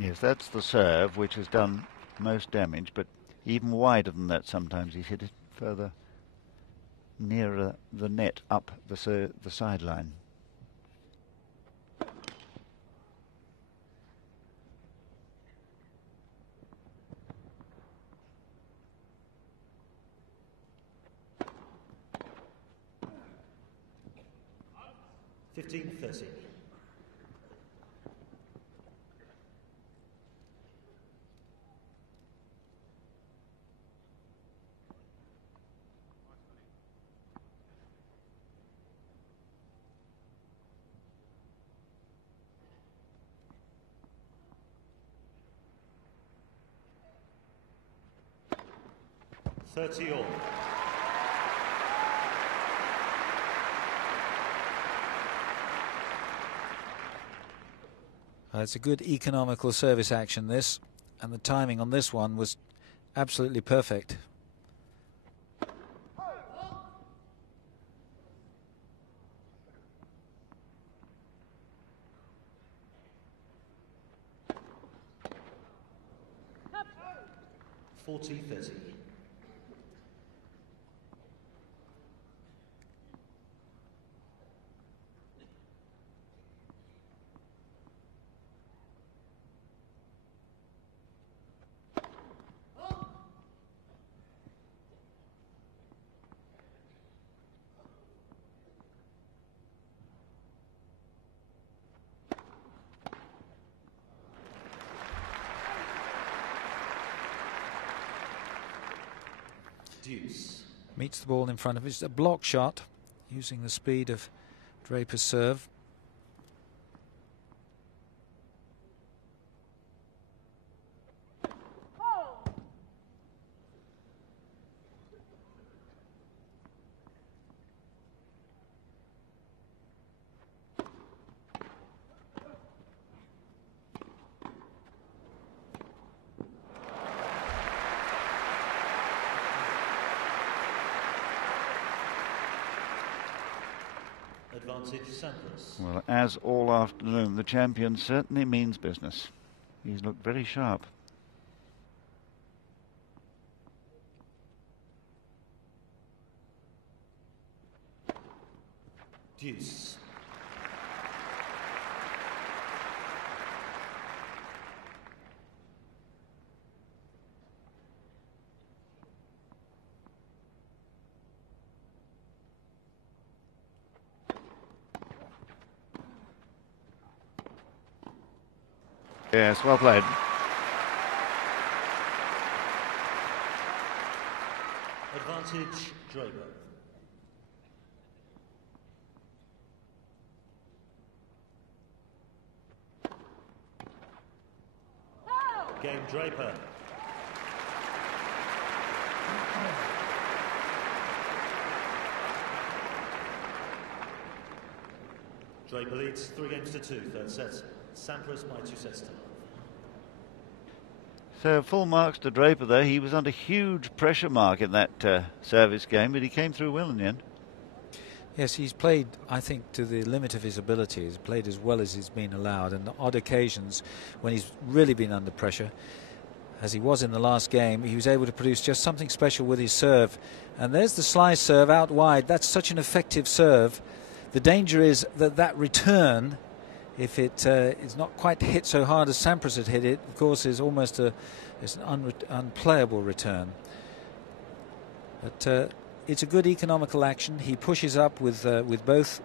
Yes, that's the serve which has done most damage, but even wider than that sometimes he's hit it further nearer the net up the sideline. $15-30. 30 all. It's a good economical service action, this, and the timing on this one was absolutely perfect. (40-30). Deuce. Meets the ball in front of it. It's a block shot using the speed of Draper's serve. Advantage Sampras. Well, as all afternoon, the champion certainly means business. He's looked very sharp. Deuce. Yes, well played. Advantage Draper. Game Draper. Draper leads 3-2, third set. Sampras by 2 sets to 0. So full marks to Draper there. He was under huge pressure mark in that service game, but he came through well in the end. Yes, he's played, I think, to the limit of his abilities, played as well as he's been allowed, and on odd occasions when he's really been under pressure, as he was in the last game, he was able to produce just something special with his serve. And there's the slice serve out wide. That's such an effective serve. The danger is that that return, if it is not quite hit so hard as Sampras had hit it, of course, is almost it's an unplayable return. But it's a good economical action. He pushes up with both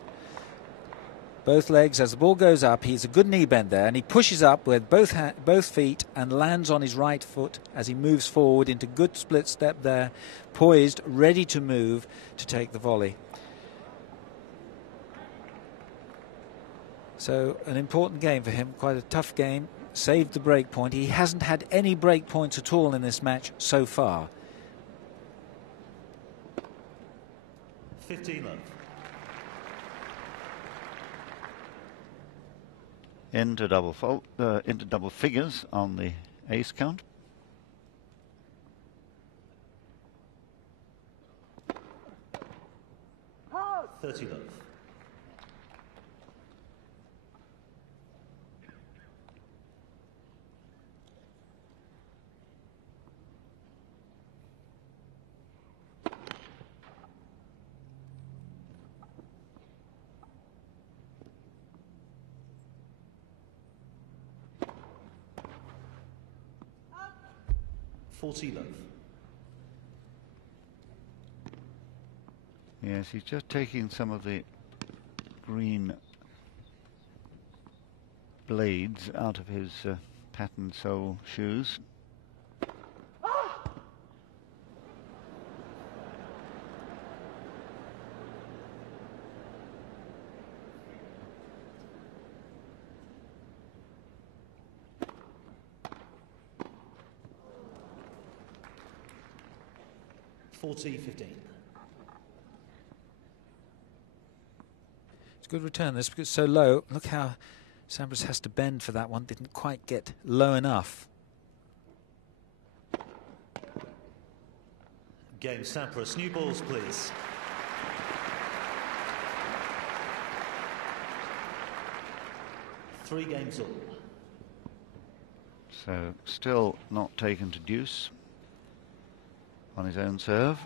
legs as the ball goes up. He's a good knee bend there, and he pushes up with both feet and lands on his right foot as he moves forward into good split step there, poised, ready to move to take the volley. So an important game for him, quite a tough game. Saved the break point. He hasn't had any break points at all in this match so far. 15 love. Into double figures on the ace count. Pass. 30 love. (40 love). Yes, he's just taking some of the green blades out of his patterned sole shoes. 40-15. It's a good return this because it's so low. Look how Sampras has to bend for that one. Didn't quite get low enough. Game Sampras. New balls, please. Three games all. So still not taken to deuce on his own serve.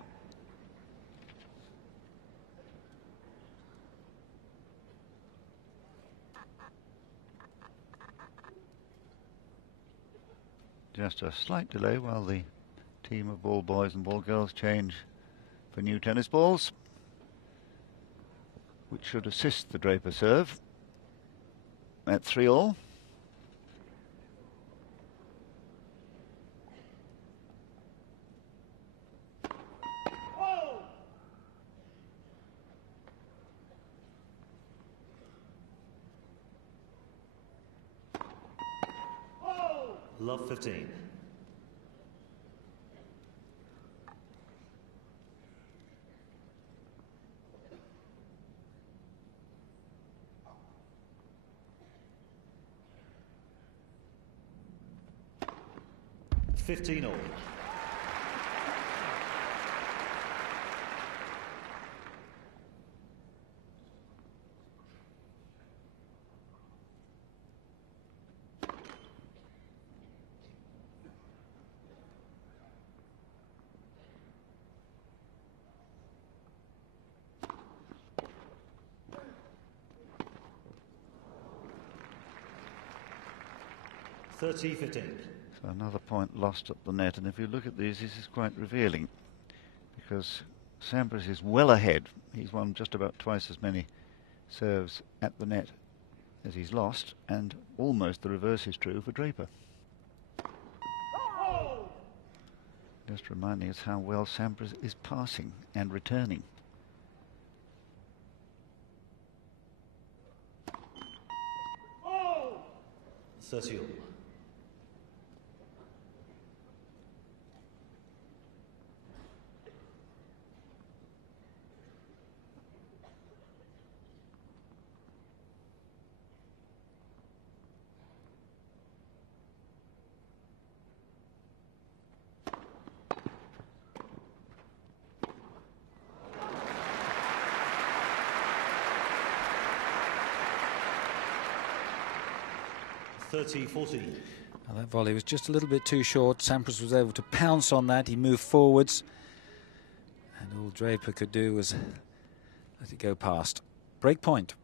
Just a slight delay while the team of ball boys and ball girls change for new tennis balls, which should assist the Draper serve at 3-all. Love 15. $15 all. $30-15. So another point lost at the net, and if you look at these, this is quite revealing because Sampras is well ahead. He's won just about twice as many serves at the net as he's lost, and almost the reverse is true for Draper. Just reminding us how well Sampras is passing and returning. $30 all. $30-14. Now that volley was just a little bit too short. Sampras was able to pounce on that. He moved forwards, and all Draper could do was let it go past. Break point.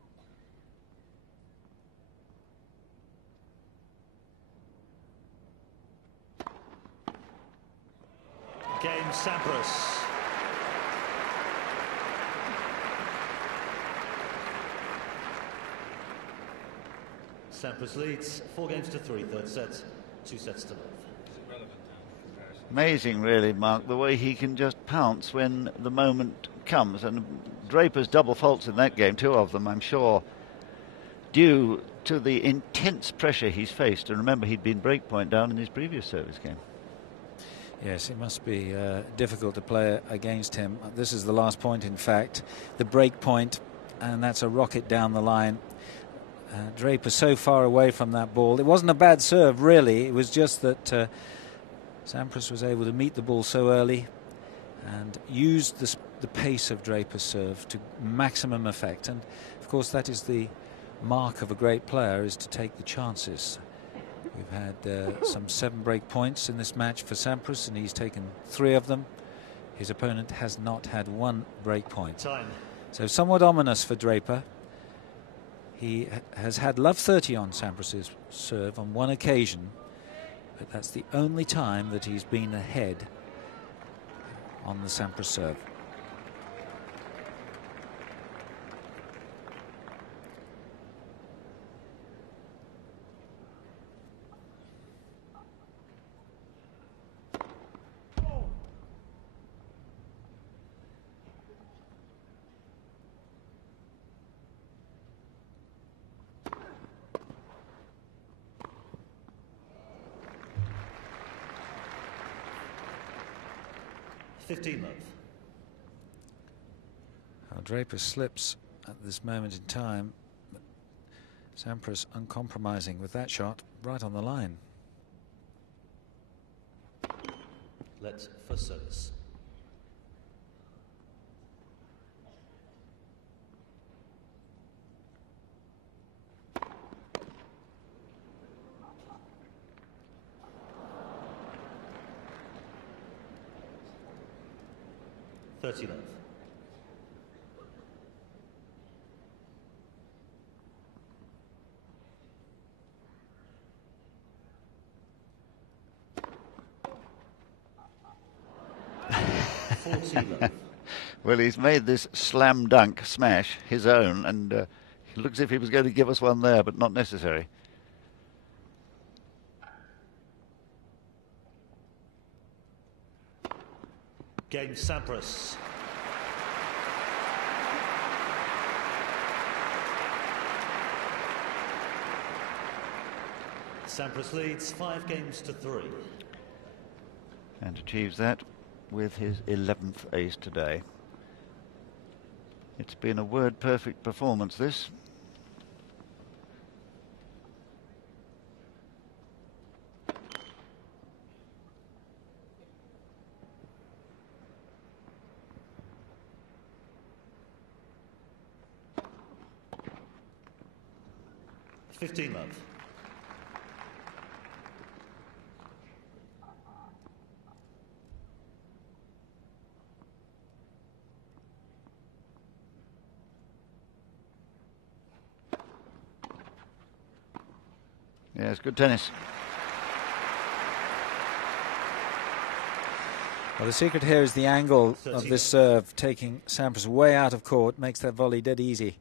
Game Sampras. Sampras leads 4-3, third set, 2 sets to love. Amazing, really, Mark, the way he can just pounce when the moment comes. And Draper's double faults in that game, 2 of them, I'm sure, due to the intense pressure he's faced. And remember, he'd been breakpoint down in his previous service game. Yes, it must be difficult to play against him. This is the last point, in fact, the break point, and that's a rocket down the line. Draper so far away from that ball. It wasn't a bad serve, really. It was just that Sampras was able to meet the ball so early and used the pace of Draper's serve to maximum effect. And, of course, that is the mark of a great player, is to take the chances. We've had some 7 break points in this match for Sampras, and he's taken 3 of them. His opponent has not had 1 break point. Time. So somewhat ominous for Draper. He has had love 30 on Sampras's serve on 1 occasion, but that's the only time that he's been ahead on the Sampras serve. $15 love. Well, Draper slips at this moment in time. But Sampras uncompromising with that shot right on the line. Let's for service. Love. Well, he's made this slam dunk smash his own, and it looks as if he was going to give us one there, but not necessary. Game Sampras. Sampras leads 5 games to 3. And achieves that with his 11th ace today. It's been a word-perfect performance, this. Love. Yes, good tennis. Well, the secret here is the angle of this serve, taking Sampras way out of court, makes that volley dead easy.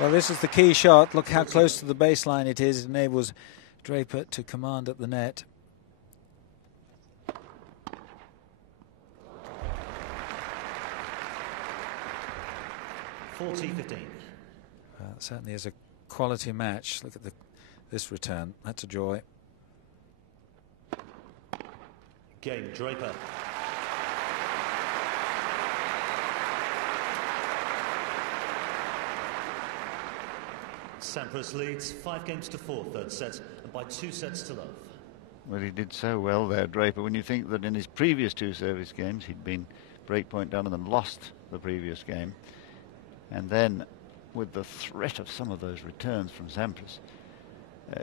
Well, this is the key shot. Look how close to the baseline it is. It enables Draper to command at the net. Certainly is a quality match. Look at this return. That's a joy. Game Draper. Sampras leads 5 games to 4, third set, and by 2 sets to love. Well, he did so well there, Draper, when you think that in his previous 2 service games he'd been breakpoint down and then lost the previous game. And then with the threat of some of those returns from Sampras,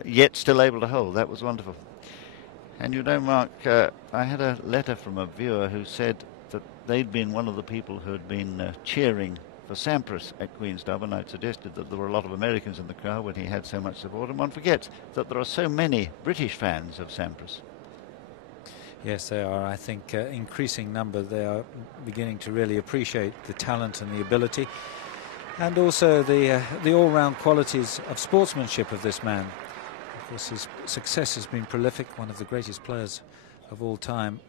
yet still able to hold. That was wonderful. And you know, Mark, I had a letter from a viewer who said that they'd been one of the people who had been cheering for Sampras at Queen's Club, and I'd suggested that there were a lot of Americans in the crowd when he had so much support, and one forgets that there are so many British fans of Sampras. Yes, they are. I think increasing number. They are beginning to really appreciate the talent and the ability, and also the all-round qualities of sportsmanship of this man. Of course, his success has been prolific, one of the greatest players of all time.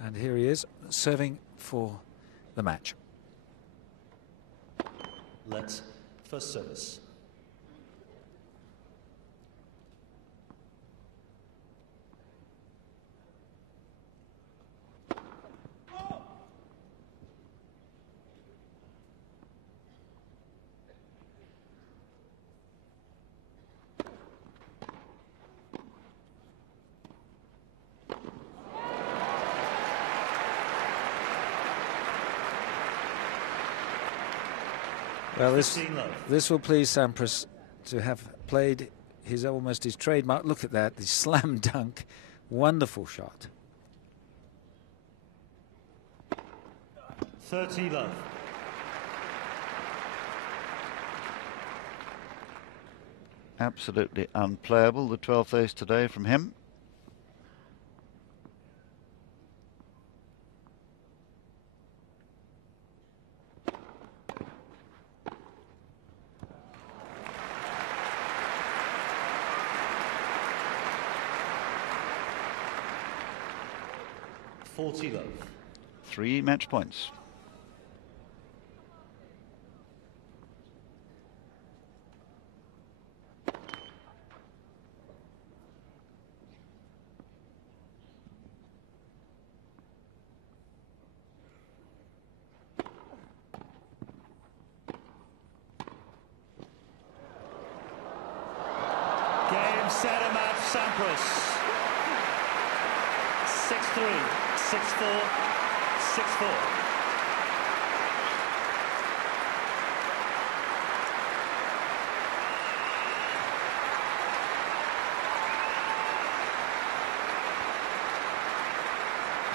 And here he is, serving for the match. Let's first service. Well, this will please Sampras to have played almost his trademark. Look at that, the slam dunk, wonderful shot. 30 love. Absolutely unplayable, the 12th ace today from him. 40 love. 3 match points. Game, set, and match, Sampras. 6-3, 6-4, 6-4.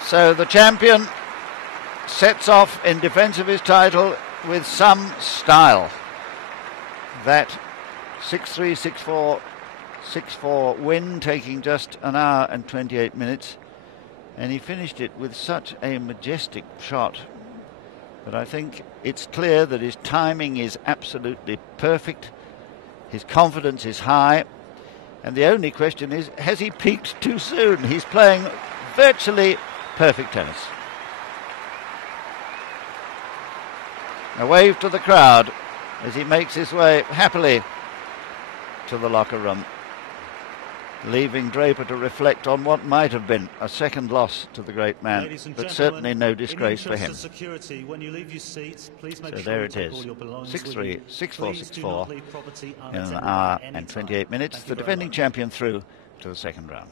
So the champion sets off in defence of his title with some style. That 6-3, 6-4, 6-4 win, taking just an hour and 28 minutes. And he finished it with such a majestic shot. But I think it's clear that his timing is absolutely perfect. His confidence is high. And the only question is, has he peaked too soon? He's playing virtually perfect tennis. A wave to the crowd as he makes his way happily to the locker room, leaving Draper to reflect on what might have been a second loss to the great man, but certainly no disgrace for him. So there it is, 6-3, 6-4, 6-4 in an hour and 28 minutes. The defending champion through to the second round.